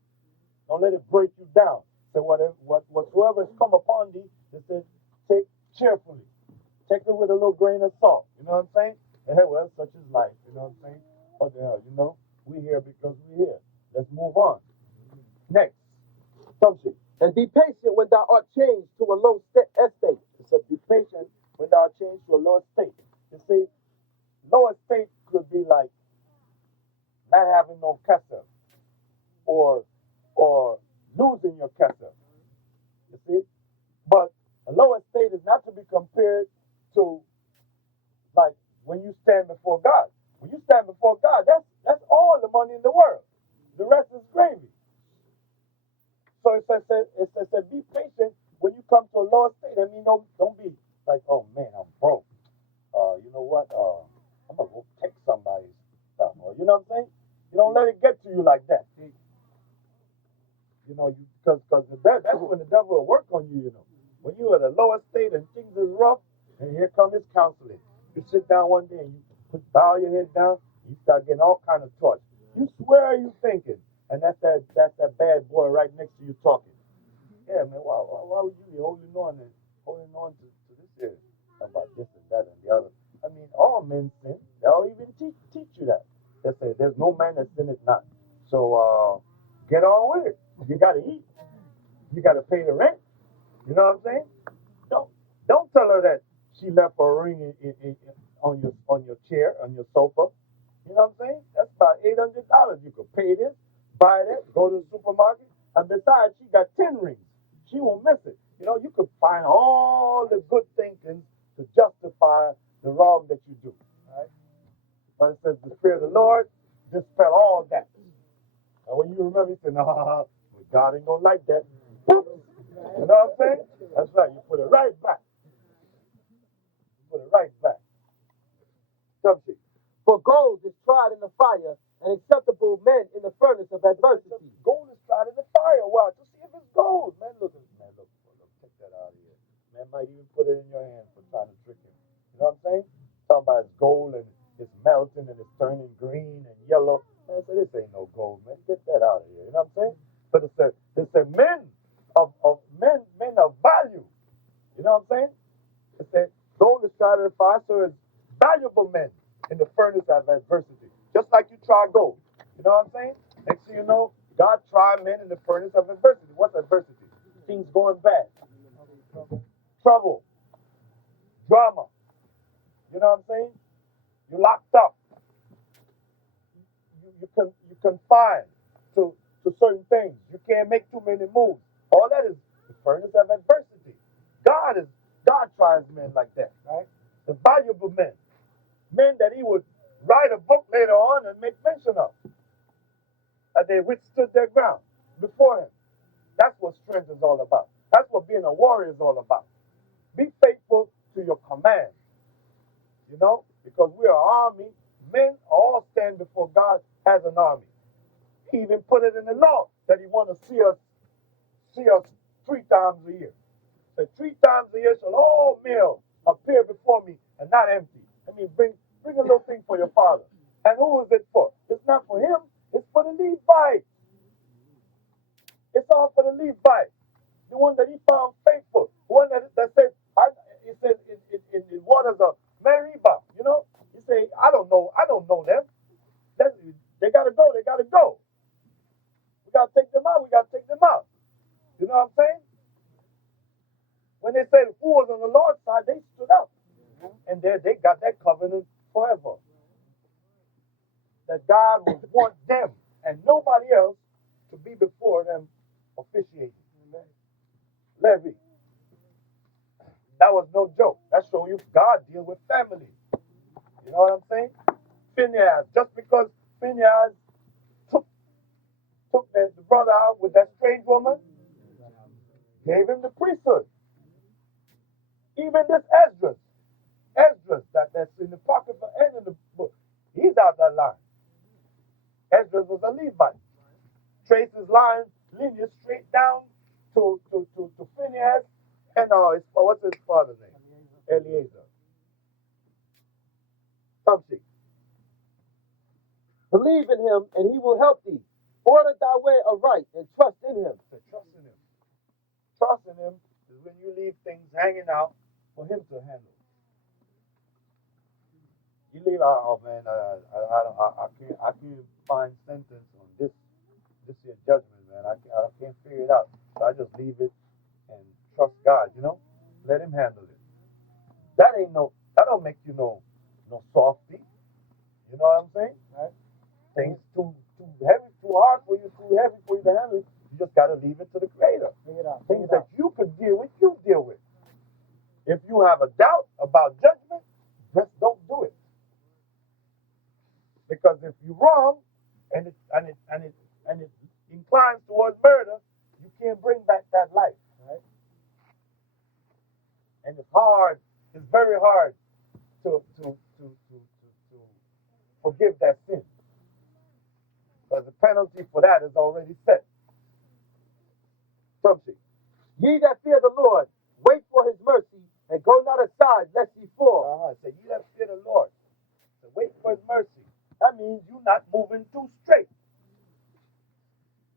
Don't let it break you down. So whatsoever has come upon thee, it says, take cheerfully. Take it with a little grain of salt. You know what I'm saying? Hey, well, such is life. You know what I'm saying? What the hell, you know? We're here because we're here. Let's move on. Next. Something. And be patient when thou art changed to a low estate. It said, be patient when thou art changed to a low estate. You see, low estate could be like not having no kesef or losing your kesef. You see? But a low estate is not to be compared to like when you stand before God. When you stand before God, that's all the money in the world. The rest is gravy. So it says be patient when you come to a low estate. I mean, don't be like, oh man, I'm broke. You know what? I'm gonna go take somebody's stuff. Or you know what I'm saying? You don't let it get to you like that. You know, because that's when the devil will work on you. You know, when you're at a lower state and things is rough, and here comes his counseling. You sit down one day and you bow your head down. You start getting all kind of thoughts. You swear you thinking, and that's that bad boy right next to you talking. Yeah, man. Why would you be holding on to this here about this and that and the other? I mean, all men sin. They'll even teach you that. They say there's no man that sinneth not. So get on with it. You got to eat. You got to pay the rent. You know what I'm saying? Don't tell her that she left her ring on your chair, on your sofa. You know what I'm saying? That's about $800. You could pay this, buy that, go to the supermarket, and besides, she got 10 rings. She won't miss it. You know, you could find all the good thinking to justify the wrong that you do. Right? But it says the fear of the Lord dispel all that. And when you remember, you say, no, God ain't gonna like that. Boop. You know what I'm saying? That's right. You put it right back. Put it right back. Subject. For gold is tried in the fire, and acceptable men in the furnace of adversity. Gold is tried in the fire. Wow, to see if it's gold. Man, look, take that out of here. Man might even put it in your hand for trying to trick him. You know what I'm saying? Talking about it's gold and it's melting and it's turning green and yellow. Man, say this ain't no gold, man. Get that out of here. You know what I'm saying? But it said men of value. You know what I'm saying? It said gold is tried in the fire, so it's valuable men in the furnace of adversity. Just like you try gold. You know what I'm saying? Next thing you know, God tried men in the furnace of adversity. What's adversity? Things going bad. Trouble. Drama. You know what I'm saying? You're locked up. You confined to certain things. You can't make too many moves. All that is the furnace of adversity. God tries men like that, right? The valuable men. Men that he would write a book later on and make mention of. That they withstood their ground before him. That's what strength is all about. That's what being a warrior is all about. Be faithful to your command. You know, because we are an army. Men all stand before God as an army. He even put it in the law that he wants to see us 3 times a year. So 3 times a year shall all male appear before me and not empty. I mean, bring a little thing for your father. And who is it for? It's not for him. It's for the Levites. It's all for the Levites. The one that he found faithful. The one that said, he said in the waters of Meribah, you know? He said, I don't know them. They gotta go. We gotta take them out. You know what I'm saying? When they said who was on the Lord's side, they stood up. And they got that covenant forever. That God would want them and nobody else to be before them officiating. Levy. That was no joke. That shows you God deals with family. You know what I'm saying? Phinehas. Just because Phinehas took the brother out with that strange woman, gave him the priesthood. Even this Esdras that's in the Apocrypha and in the book, he's out that line. Esdras was a Levite. Traces his lineage straight down to Phinehas and what's his father's name? Eliezer. Come see. Believe in him, and he will help thee. Order thy way aright, and trust in him. So trust in him. Trust in him is when you leave things hanging out for him to handle. You leave out, oh man, I can't find sentence on this here judgment, man. I can't figure it out. So I just leave it and trust God, you know? Let him handle it. That don't make you no softy. You know what I'm saying? Right? Things too heavy, too hard for you, too heavy for you to handle. You just gotta leave it to the Creator. Things that you could deal with, you deal with. If you have a doubt about judgment, just don't do it. Because if you're wrong and it inclines towards murder, you can't bring back that life, right? And it's very hard to forgive that sin. Because the penalty for that is already set. Something. Ye that fear the Lord, wait for his mercy, and go not aside lest ye fall. So ye that fear the Lord, so wait for his mercy. That means you're not moving too straight.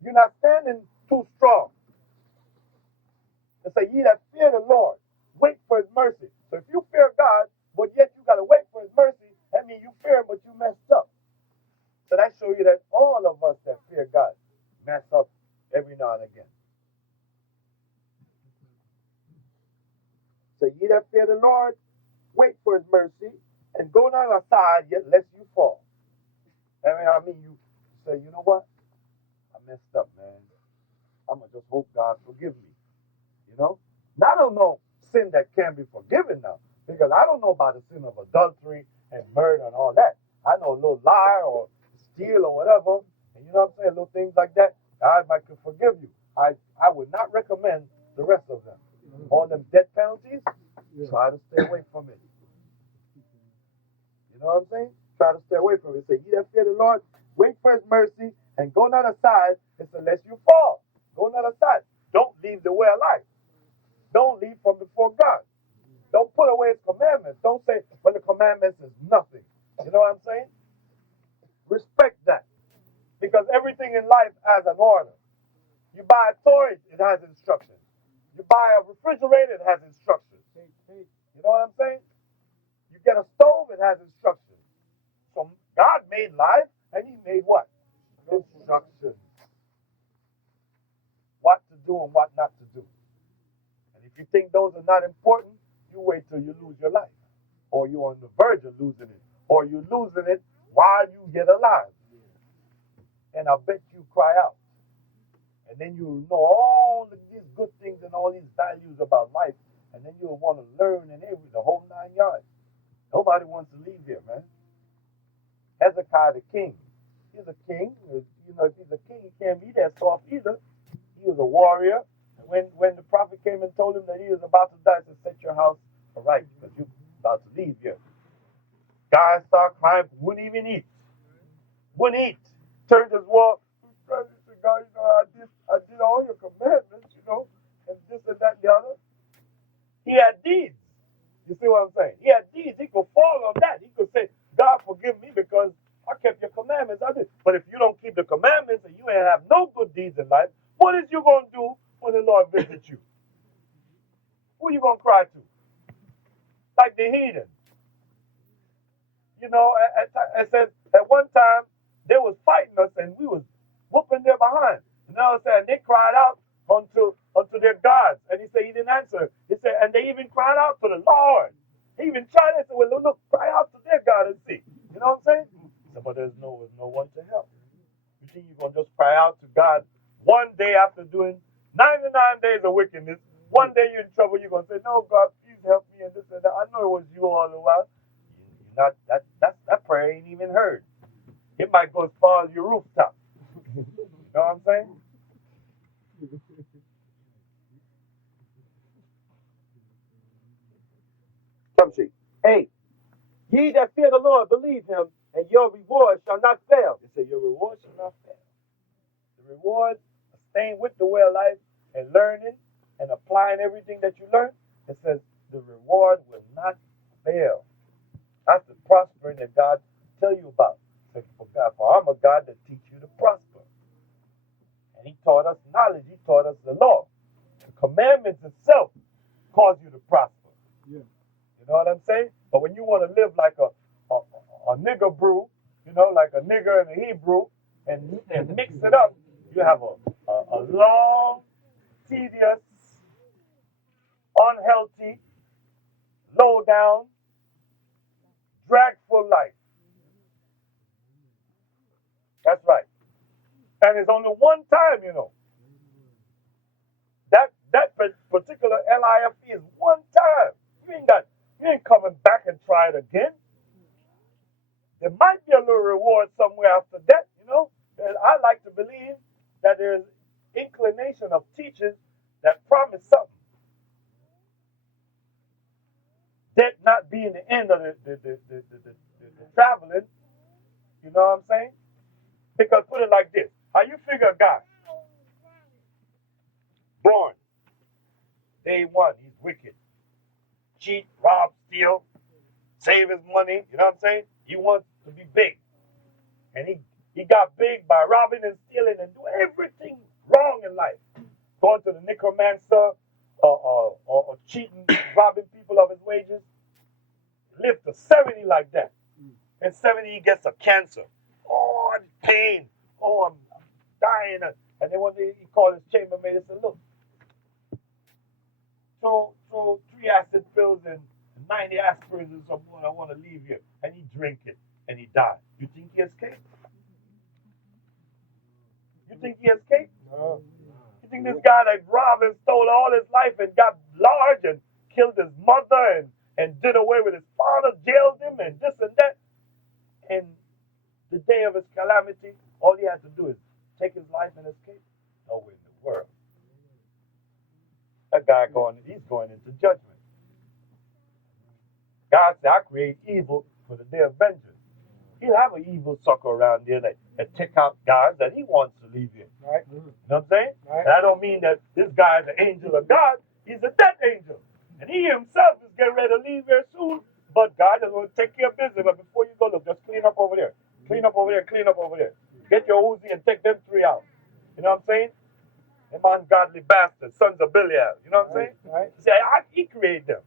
You're not standing too strong. And say, ye that fear the Lord, wait for his mercy. So if you fear God, but yet you got to wait for his mercy, that means you fear him, but you messed up. So that shows you that all of us that fear God mess up every now and again. So ye that fear the Lord, wait for his mercy, and go not aside yet lest you fall. I mean, you say, you know what? I messed up, man. I'm going to just hope God forgive me. You know? Now, I don't know sin that can be forgiven now, because I don't know about the sin of adultery and murder and all that. I know a little lie or steal or whatever, and you know what I'm saying? Little things like that, God might could forgive you. I would not recommend the rest of them. All them death penalties, try to stay away from it. You know what I'm saying? Try to stay away from it. Say, ye that fear the Lord, wait for his mercy, and go not aside unless you fall. Go not aside. Don't leave the way of life. Don't leave from before God. Don't put away his commandments. Don't say, when the commandments is nothing. You know what I'm saying? Respect that. Because everything in life has an order. You buy a toy, it has instructions. You buy a refrigerator, it has instructions. You know what I'm saying? You You get a stove, it has instructions. So God made life, and he made what? Instructions. What to do and what not to do. And if you think those are not important, you wait till you lose your life. Or you're on the verge of losing it. Or you're losing it while you get alive. And I bet you cry out. And then you'll know all of these good things and all these values about life. And then you'll want to learn and the whole 9 yards. Nobody wants to leave here, man. Hezekiah the king. He's a king. You know, if he's a king, he can't be that soft either. He was a warrior. And when the prophet came and told him that he was about to die, he said, set your house right, because you're about to leave here. Guy started crying, wouldn't even eat. Wouldn't eat. Turned his wall. God, you know, I did all your commandments, you know, and this and that and the other. He had deeds. You see what I'm saying? He had deeds. He could fall on that. He could say, God, forgive me because I kept your commandments. I did. But if you don't keep the commandments and you ain't have no good deeds in life, what is you going to do when the Lord visits you? Who you going to cry to? Like the heathen. You know, it says at one time they was fighting us and we was whooping their behind. You know what I'm saying? They cried out unto their gods. And he said he didn't answer. He said, and they even cried out to the Lord. He even tried to say, well, look, cry out to their God and see. You know what I'm saying? He said, but there's no one to help. You think you're going to just cry out to God one day after doing 99 days of wickedness? One day you're in trouble, you're going to say, no, God, please help me and this and that. I know it was you all the while. You're not, that prayer ain't even heard. It might go as far as your rooftop. You know what I'm saying? Come see. 8. Ye that fear the Lord, believe him, and your reward shall not fail. It said your reward shall not fail. The reward of staying with the way of life and learning and applying everything that you learn, it says the reward will not fail. That's the prospering that God tell you about. So for I'm a God that teach you to prosper. And he taught us knowledge. He taught us the law. The commandments itself cause you to prosper. Yeah. You know what I'm saying? But when you want to live like a nigger brew, you know, like a nigger and a Hebrew, and mix it up, you have a long, tedious, unhealthy, low down, dragful life. That's right. And it's only one time, you know. That particular LIFE is one time. You ain't coming back and try it again. There might be a little reward somewhere after that, you know. And I like to believe that there's inclination of teachers that promise something. That not being the end of the traveling. You know what I'm saying? Because put it like this. How you figure a guy born day one, he's wicked. Cheat, rob, steal, save his money. You know what I'm saying? He wants to be big. And he got big by robbing and stealing and doing everything wrong in life. Going to the necromancer or cheating, robbing people of his wages. Live to 70 like that. And 70 he gets a cancer. Oh, pain. Oh, I'm dying. And then one day he called his chambermaid and said, look, throw 3 acid pills and 90 aspirins or something. I want to leave here. And he drank it and he died. You think he escaped? You think he escaped? No. You think this guy that robbed and stole all his life and got large and killed his mother and did away with his father, jailed him and this and that? And the day of his calamity, all he had to do is take his life and escape? No way in the world. That guy he's going into judgment. God said, I create evil for the day of vengeance. He'll have an evil sucker around there that take out guys that he wants to leave here. Right? You know what I'm saying? Right. And I don't mean that this guy is an angel of God. He's a death angel. And he himself is getting ready to leave here soon. But God is going to take care of business. But before you go, look, just clean up over there. Clean up over there, clean up over there. Get your Uzi and take them 3 out. You know what I'm saying? Them ungodly bastards, sons of Belial. You know what I'm saying? Right. See, he created them.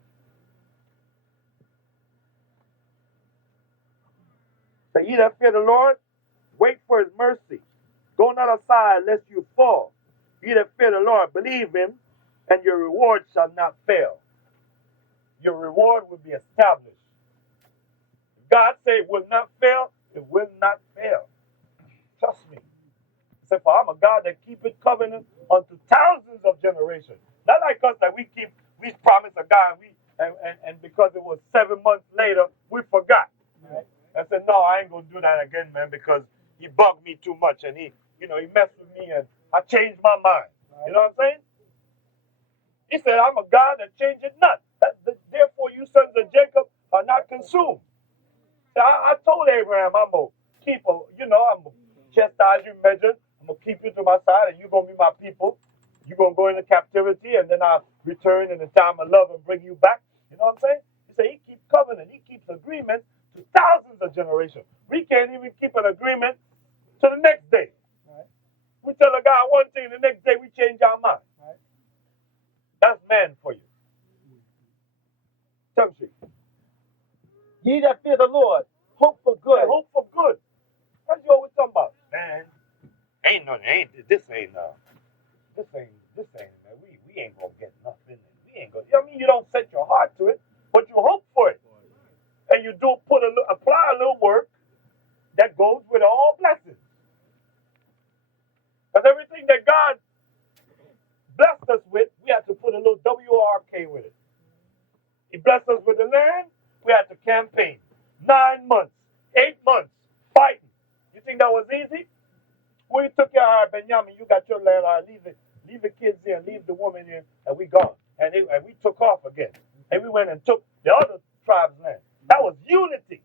So ye that fear the Lord, wait for his mercy. Go not aside lest you fall. Ye that fear the Lord, believe him, and your reward shall not fail. Your reward will be established. If God say it will not fail, it will not fail. Trust me. Say, for I'm a God that keepeth covenant unto thousands of generations. Not like us that we promise a God and because it was 7 months later, we forgot. Right? I said, no, I ain't gonna do that again, man, because he bugged me too much and he messed with me and I changed my mind. Right. You know what I'm saying? He said, I'm a God that changeth not. Therefore, you sons of Jacob are not consumed. So I told Abraham, I'm going to keep, I'm going to chastise you, measure. I'm going to keep you to my side, and you're going to be my people. You're going to go into captivity, and then I'll return in the time of love and bring you back. You know what I'm saying? He said he keeps covenant. He keeps agreement to thousands of generations. We can't even keep an agreement to the next day. Right. We tell a guy one thing, the next day we change our mind. Right. That's man for you. Tamshi. Ye that fear the Lord, hope for good. Yeah, hope for good. What you always talking about? Man, this ain't, man. We ain't gonna get nothing. We ain't gonna, you don't set your heart to it, but you hope for it. And you do apply a little work that goes with all blessings. Because everything that God blessed us with, we have to put a little WRK with it. He blessed us with the land, we had to campaign. 9 months, 8 months, fighting. You think that was easy? When you took your heart, Benjamin, you got your land, leave the kids here, leave the woman here, and we gone. And we took off again. And we went and took the other tribe's land. That was unity.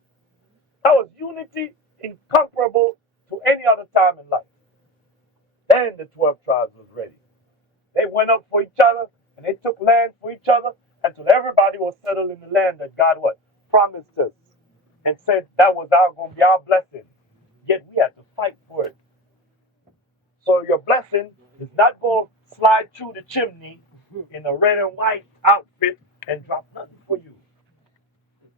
That was unity incomparable to any other time in life. Then the 12 tribes was ready. They went up for each other, and they took land for each other, until everybody was settled in the land that God promised us, and said that was going to be our blessing. Yet we had to fight for it. So your blessing is not going to slide through the chimney in a red and white outfit and drop nothing for you.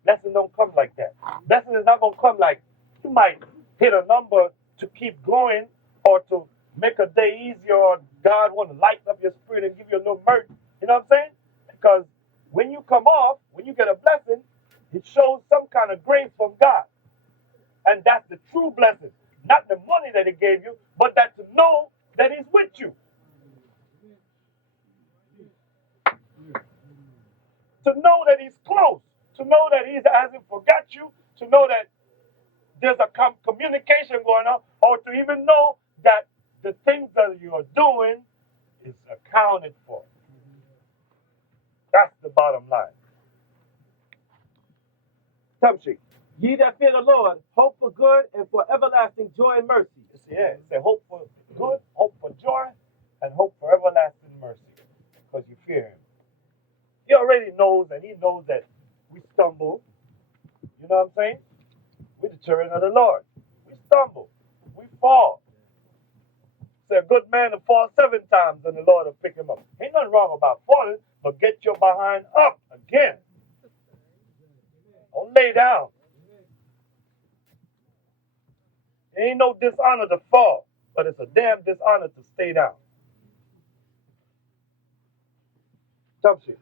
Blessing don't come like that. Blessing is not going to come like you might hit a number to keep going or to make a day easier, or God want to lighten up your spirit and give you a little mirth. You know what I'm saying? Because when you come off, when you get a blessing, it shows some kind of grace from God. And that's the true blessing. Not the money that he gave you, but that to know that he's with you. To know that he's close. To know that he hasn't forgot you. To know that there's a communication going on. Or to even know that the things that you are doing is accounted for. That's the bottom line. Tamshi. Ye that fear the Lord, hope for good and for everlasting joy and mercy. Yeah, say hope for good, hope for joy, and hope for everlasting mercy. Because you fear him. He already knows, and he knows that we stumble. You know what I'm saying? We're the children of the Lord. We stumble. We fall. Say a good man to fall 7 times and the Lord will pick him up. Ain't nothing wrong about falling, but get your behind up again. Don't lay down. It ain't no dishonor to fall, but it's a damn dishonor to stay down. Jump shit.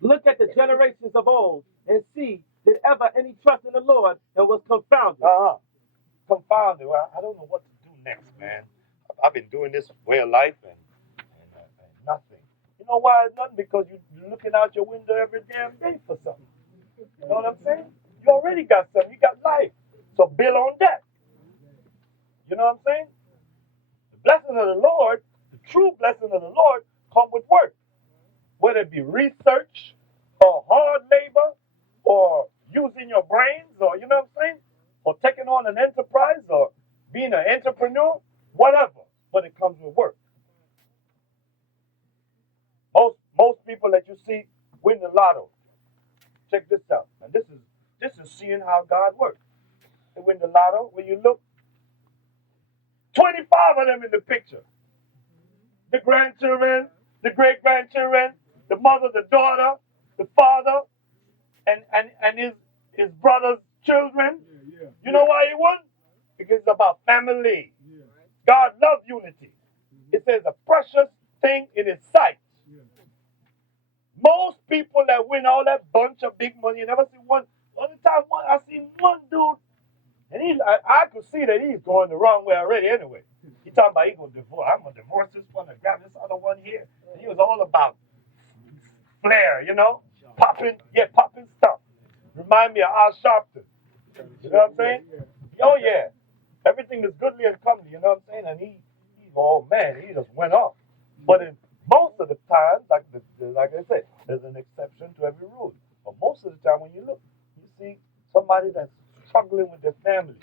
Look at the generations of old and see, did ever any trust in the Lord and was confounded? Confounded. Well, I don't know what to do next, man. I've been doing this way of life and nothing. You know why it's nothing? Because you're looking out your window every damn day for something. You know what I'm saying? You already got something. You got life. So build on that. You know what I'm saying? The blessing of the Lord, the true blessing of the Lord, come with work. Whether it be research or hard labor or using your brains or, you know what I'm saying? Or taking on an enterprise or being an entrepreneur, whatever. But it comes with work. Most people that you see win the lotto. Check this out. And this is seeing how God works. They win the lotto. When you look, 25 of them in the picture. The grandchildren, the great-grandchildren, the mother, the daughter, the father, and his brother's children. You know why he won? about family. God loves unity. It says a precious thing in his sight. Most people that win all that bunch of big money, you never see one. One time, I seen one dude, and I could see that he's going the wrong way already anyway. He talking about he gonna divorce. I'm gonna divorce this one and grab this other one here. And he was all about flair, popping stuff. Remind me of Al Sharpton. You know what I'm saying? Oh yeah, everything is goodly and comely. You know what I'm saying? And oh man, he just went off. But in most of the times, like I said, there's an exception to every rule. But most of the time, when you look, you see somebody that's struggling with their family,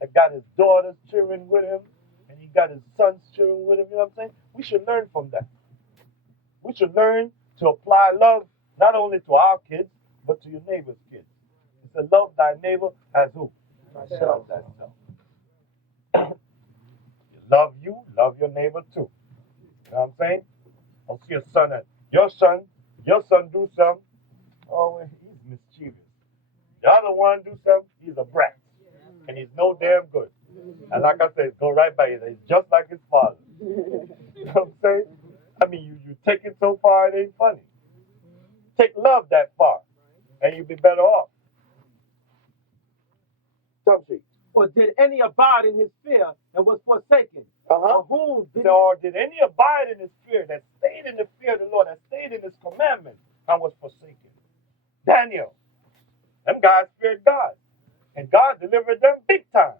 that got his daughters cheering with him, and he got his sons cheering with him. You know what I'm saying? We should learn from that. We should learn to apply love not only to our kids, but to your neighbor's kids. It's a love thy neighbor as who? Myself. You love your neighbor too. You know what I'm saying? Don't see your son do something. Oh, he's mischievous. The other one do something, he's a brat. And he's no damn good. And like I said, go right by it. He's just like his father. You know what I'm saying? I mean, you take it so far, it ain't funny. Take love that far, and you'll be better off. Something. Or did any abide in his fear and was forsaken? Or whom did any abide in his fear, that stayed in the fear of the Lord, that stayed in his commandments, and was forsaken? Daniel. Them guys feared God. And God delivered them big time.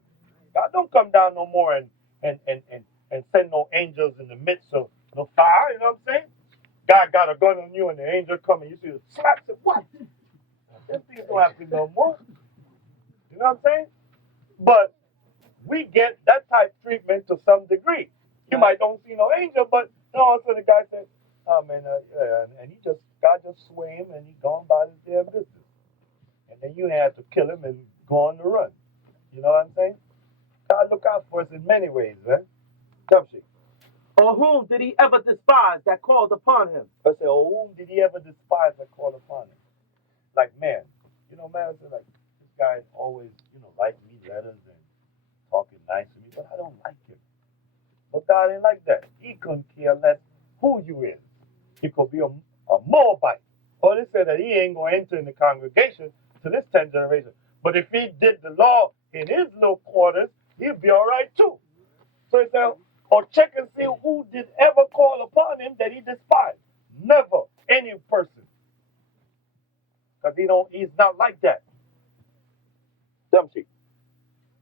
God don't come down no more and send no angels in the midst of no fire, you know what I'm saying? God got a gun on you and the angel come and you see the slaps and what? Them things don't happen no more. You know what I'm saying? But we get that type of treatment to some degree. You might don't see no angel, but all of a sudden the guy said, oh man, and God just sway him and he gone by his damn business. And then you had to kill him and go on the run. You know what I'm saying? God look out for us in many ways, man. Jamshi. Or whom did he ever despise that called upon him? I say, oh, whom did he ever despise that called upon him? Like, man, man, I say, like, this guy always, write me letters and talking nice to me, but I don't like him. But God ain't like that. He couldn't care less who you is. He could be a Moabite. Or they said that he ain't going to enter in the congregation to this 10th generation. But if he did the law in his little quarters, he'd be all right too. So he said, or check and see who did ever call upon him that he despised. Never any person. Because he's not like that. Dumpsy.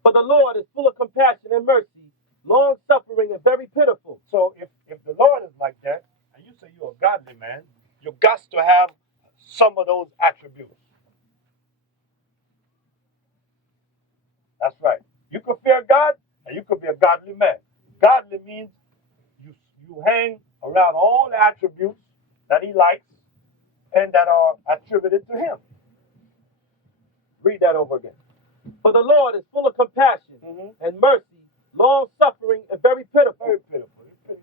For the Lord is full of compassion and mercy, long suffering and very pitiful. So if the Lord is like that, and you say you're a godly man, you got to have some of those attributes. That's right. You could fear God, and you could be a godly man. Godly means you hang around all the attributes that he likes and that are attributed to him. Read that over again. For the Lord is full of compassion and mercy, long suffering and very pitiful. Very pitiful. Man.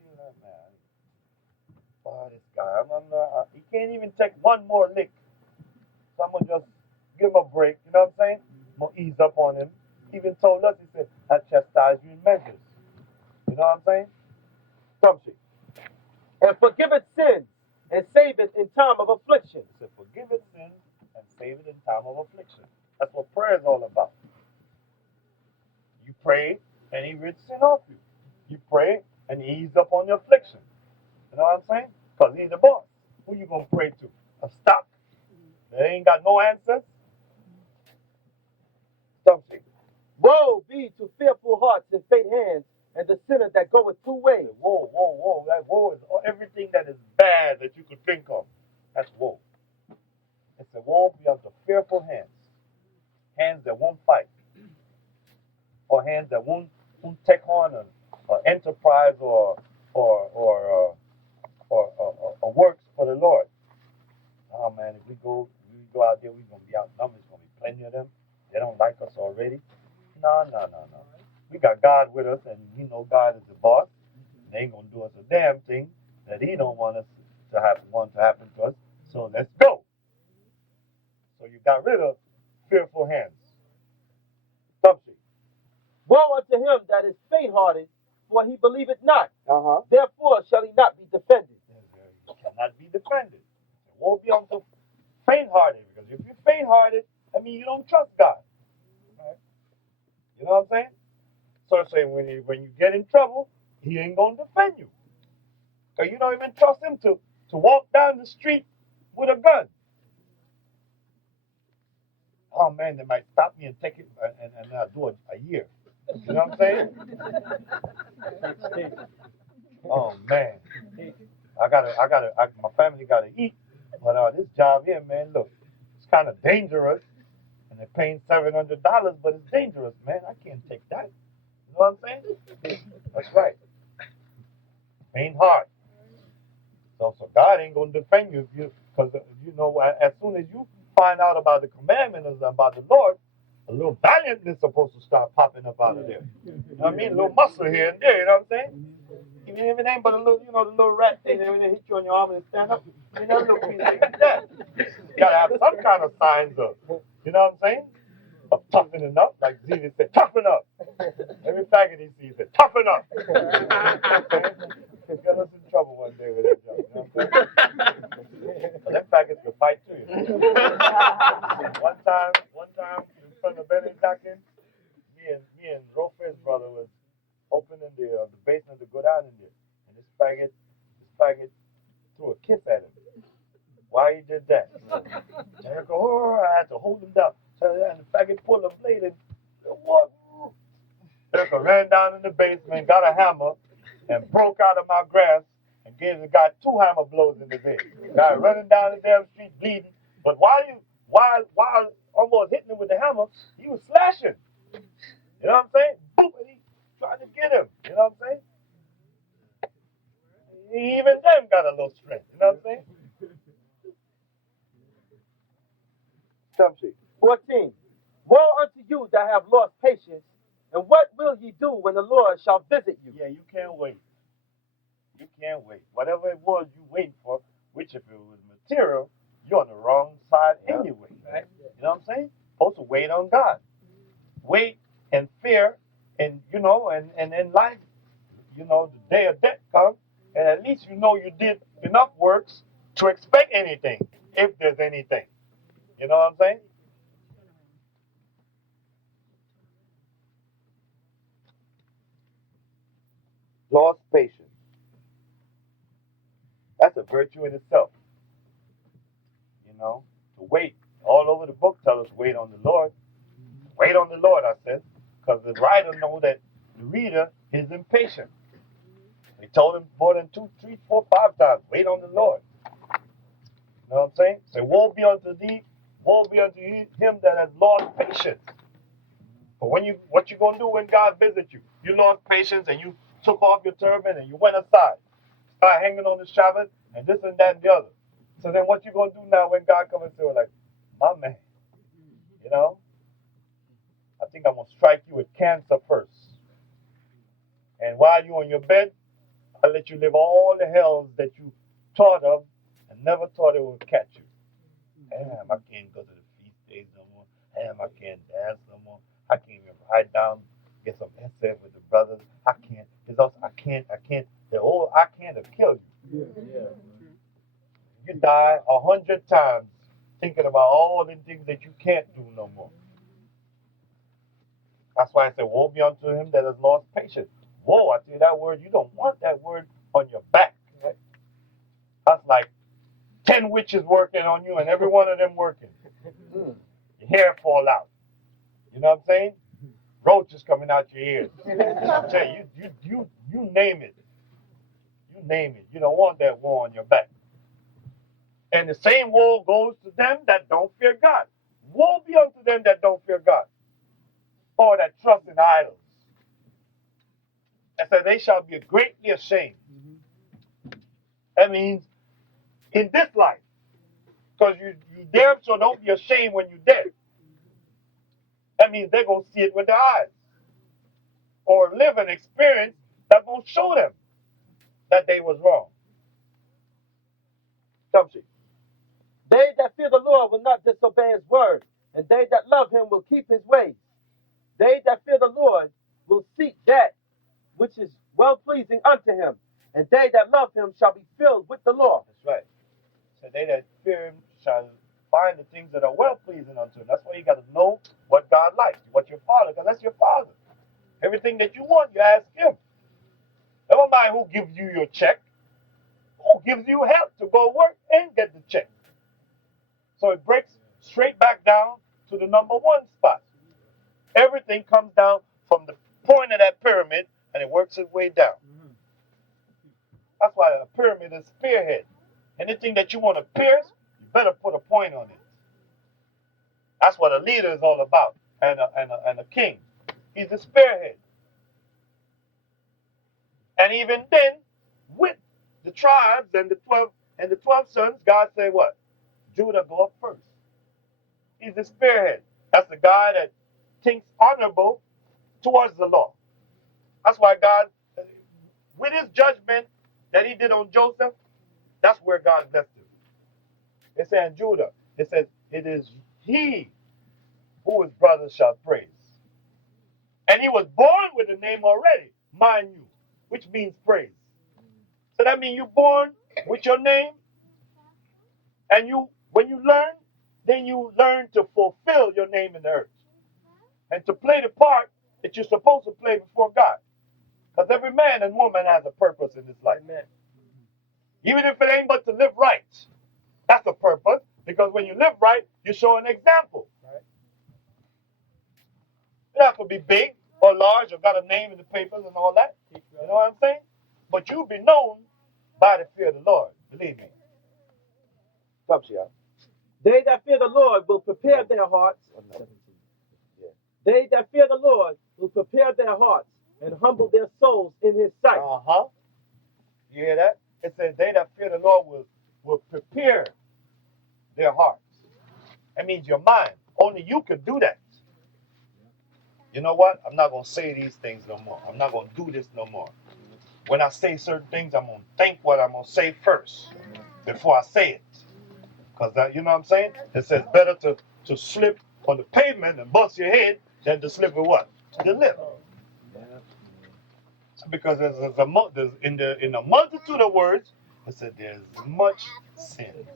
Oh, this guy. He can't even take one more lick. Someone just give him a break. You know what I'm saying? I'm going to ease up on him. He even told us, he said, I chastise you in measures. You know what I'm saying? Something. And forgiveth sins and saveth in time of affliction. He said, forgiveth sins and save it in time of affliction. That's what prayer is all about. You pray and he rids sin off you. You pray and he eases up on your affliction. You know what I'm saying? Because he's the boss. Who you going to pray to? A stock? They ain't got no answers? Something. Woe be to fearful hearts and faint hands, and the sinner that goeth two ways. Woe. That woe is everything that is bad that you could think of. That's woe. It's a woe be unto fearful hands. Hands that won't fight. Or hands that won't take on an enterprise or works for the Lord. Oh man, if we go out there, we're gonna be outnumbered. There's gonna be plenty of them. They don't like us already. No. We got God with us, and we know God is the boss. They ain't gonna do us a damn thing that He don't want to happen to us. So let's go. So you got rid of fearful hands. Something. Woe unto him that is faint-hearted, for he believeth not. Uh-huh. Therefore shall he not be defended. He cannot be defended. Woe be unto faint-hearted, because if you're faint-hearted, I mean you don't trust God. Right? You know what I'm saying? So I'm saying when you get in trouble, he ain't gonna defend you. Because you don't even trust him to walk down the street with a gun. Oh man, they might stop me and take it and I'll do a year. You know what I'm saying? Oh man. My family gotta eat. But this job here, man, look, it's kind of dangerous. And they're paying $700, but it's dangerous, man. I can't take that. You know what I'm saying? That's right. Ain't hard. So God ain't gonna defend you because you know as soon as you find out about the commandments about the Lord, a little valiantness supposed to start popping up out of there. You know what I mean? A little muscle here and there. You know what I'm saying? Even if it ain't but a little, the little rat thing that when they hit you on your arm and stand up, that little piece like that. You gotta have some kind of signs of, you know what I'm saying? Of toughening up, like Jesus said, toughen up. Every faggot he sees said, toughen up. Got us in trouble one day with that joke. You know what I'm saying? But them faggots will fight too. One time in front of B'nei Zaken, me and Rofe's brother was opening the basement to go down in there, and this faggot threw a kiss at him. Why he did that? Jericho, I had to hold him down. And the faggot pulled a blade and what? Jericho ran down in the basement, got a hammer, and broke out of my grasp and gave the guy 2 hammer blows in the head. The guy running down the damn street bleeding. But while almost hitting him with the hammer, he was slashing. You know what I'm saying? Boom, and he trying to get him. You know what I'm saying? Even them got a little strength. You know what I'm saying? Some shit. 14. Woe unto you that have lost patience, and what will ye do when the Lord shall visit you? Yeah, you can't wait. You can't wait. Whatever it was you wait for, which if it was material, you're on the wrong side anyway. Right? You know what I'm saying? Supposed to wait on God. Wait and fear, and and in life, the day of death comes, and at least you did enough works to expect anything, if there's anything. You know what I'm saying? Lost patience. That's a virtue in itself. To wait. All over the book tells us wait on the Lord. Wait on the Lord, I said, because the writer know that the reader is impatient. He told him more than 2, 3, 4, 5 times, wait on the Lord. You know what I'm saying? Say, woe be unto thee, woe be unto him that has lost patience. But what you gonna do when God visits you? You lost patience and you took off your turban and you went aside, start hanging on the Shabbat and this and that and the other. So then what you gonna do now when God comes and say, like, my man, I think I'm gonna strike you with cancer first. And while you're on your bed, I'll let you live all the hells that you thought of and never thought it would catch you. Damn, I can't go to the feast days no more. Damn, I can't dance no more. I can't even ride down, get some essay with the brothers. I can't. It's also, I can't. The whole I can't have killed you. You die 100 times thinking about all the things that you can't do no more. That's why I said, woe be unto him that has lost patience. Whoa, I tell you that word, you don't want that word on your back. Right? That's like 10 witches working on you and every one of them working. Your hair fall out. You know what I'm saying? Roaches coming out your ears. I'm telling you, you name it. You name it. You don't want that woe on your back. And the same woe goes to them that don't fear God. Woe be unto them that don't fear God, or that trust in idols. And so they shall be greatly ashamed. That means in this life, because you damn sure don't be ashamed when you're dead. That means they're going to see it with their eyes, or live an experience that's going to show them that they was wrong. Some shit. They that fear the Lord will not disobey his word, and they that love him will keep his ways. They that fear the Lord which is well pleasing unto him, and they that love him shall be filled with the law. That's right. So they that fear him shall find the things that are well pleasing unto him. That's why you got to know what God likes, what your father, because that's your father. Everything that you want, you ask him. Never mind who gives you your check, who gives you help to go work and get the check. So it breaks straight back down to the number one spot. Everything comes down from the point of that pyramid and it works its way down. That's why a pyramid is spearhead. Anything that you want to pierce, you better put a point on it. That's what a leader is all about, and a king. He's the spearhead. And even then, with the tribes and the 12 sons, God said what? Judah go up first. He's the spearhead. That's the guy that thinks honorable towards the law. That's why God, with his judgment that he did on Joseph, that's where God blessed him. It said in Judah, it says, it is he who his brothers shall praise. And he was born with a name already, mind you, which means praise. So that means you're born with your name, and when you learn, then you learn to fulfill your name in the earth. And to play the part that you're supposed to play before God. Because every man and woman has a purpose in this life. Amen. Even if it ain't but to live right. That's a purpose. Because when you live right, you show an example. Right. You don't have to be big or large or got a name in the papers and all that. You know what I'm saying? But you'll be known by the fear of the Lord. Believe me. Come, Shia. They that fear the Lord will prepare their hearts. They that fear the Lord will prepare their hearts and humble their souls in his sight. Uh-huh. You hear that? It says they that fear the Lord will prepare their hearts. That means your mind. Only you can do that. You know what? I'm not going to say these things no more. I'm not going to do this no more. When I say certain things, I'm going to think what I'm going to say first before I say it. Because you know what I'm saying? It says better to slip on the pavement and bust your head than to slip with what? The lip. Because there's in the multitude of words, it said there's much sins.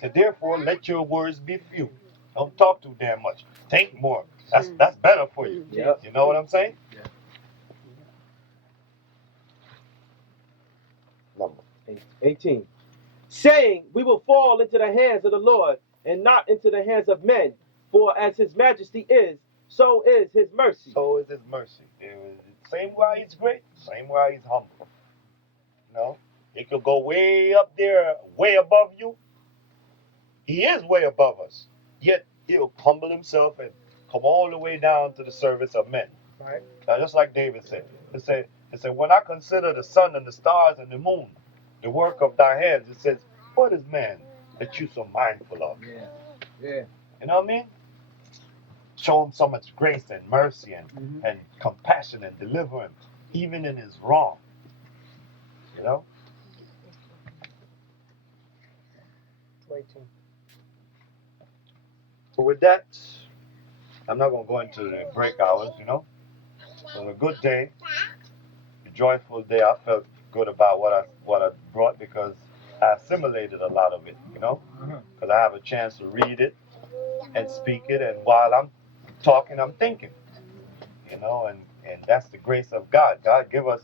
So therefore, let your words be few. Don't talk too damn much. Think more. That's better for you. Yeah. You know what I'm saying? Number 18. Saying, we will fall into the hands of the Lord and not into the hands of men. For as his majesty is, so is his mercy. So is his mercy. Same way he's great, same way he's humble. You know, he could go way up there, way above you. He is way above us. Yet he'll humble himself and come all the way down to the service of men. Right. Now, just like David said, it said, when I consider the sun and the stars and the moon, the work of thy hands, it says, what is man that you so mindful of? Yeah. You know what I mean? Show him so much grace and mercy and compassion and deliver him, even in his wrong. You know? 18. So with that, I'm not going to go into the break hours, you know? It was a good day, a joyful day. I felt good about what I brought because I assimilated a lot of it, you know? Because I have a chance to read it and speak it, and while I'm talking, I'm thinking, you know, and that's the grace of God. God give us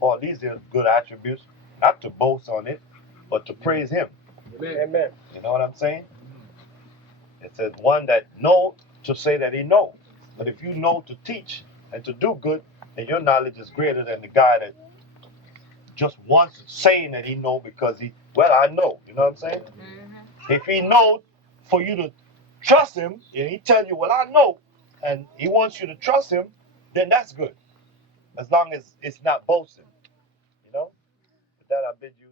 all these good attributes, not to boast on it, but to praise him. Amen. You know what I'm saying? It says one that know to say that he knows. But if you know to teach and to do good, then your knowledge is greater than the guy that just wants saying that he know because I know. You know what I'm saying? If he knows for you to trust him, and he tell you, well, I know, and he wants you to trust him, then that's good. As long as it's not boasting. You know? With that, I bid you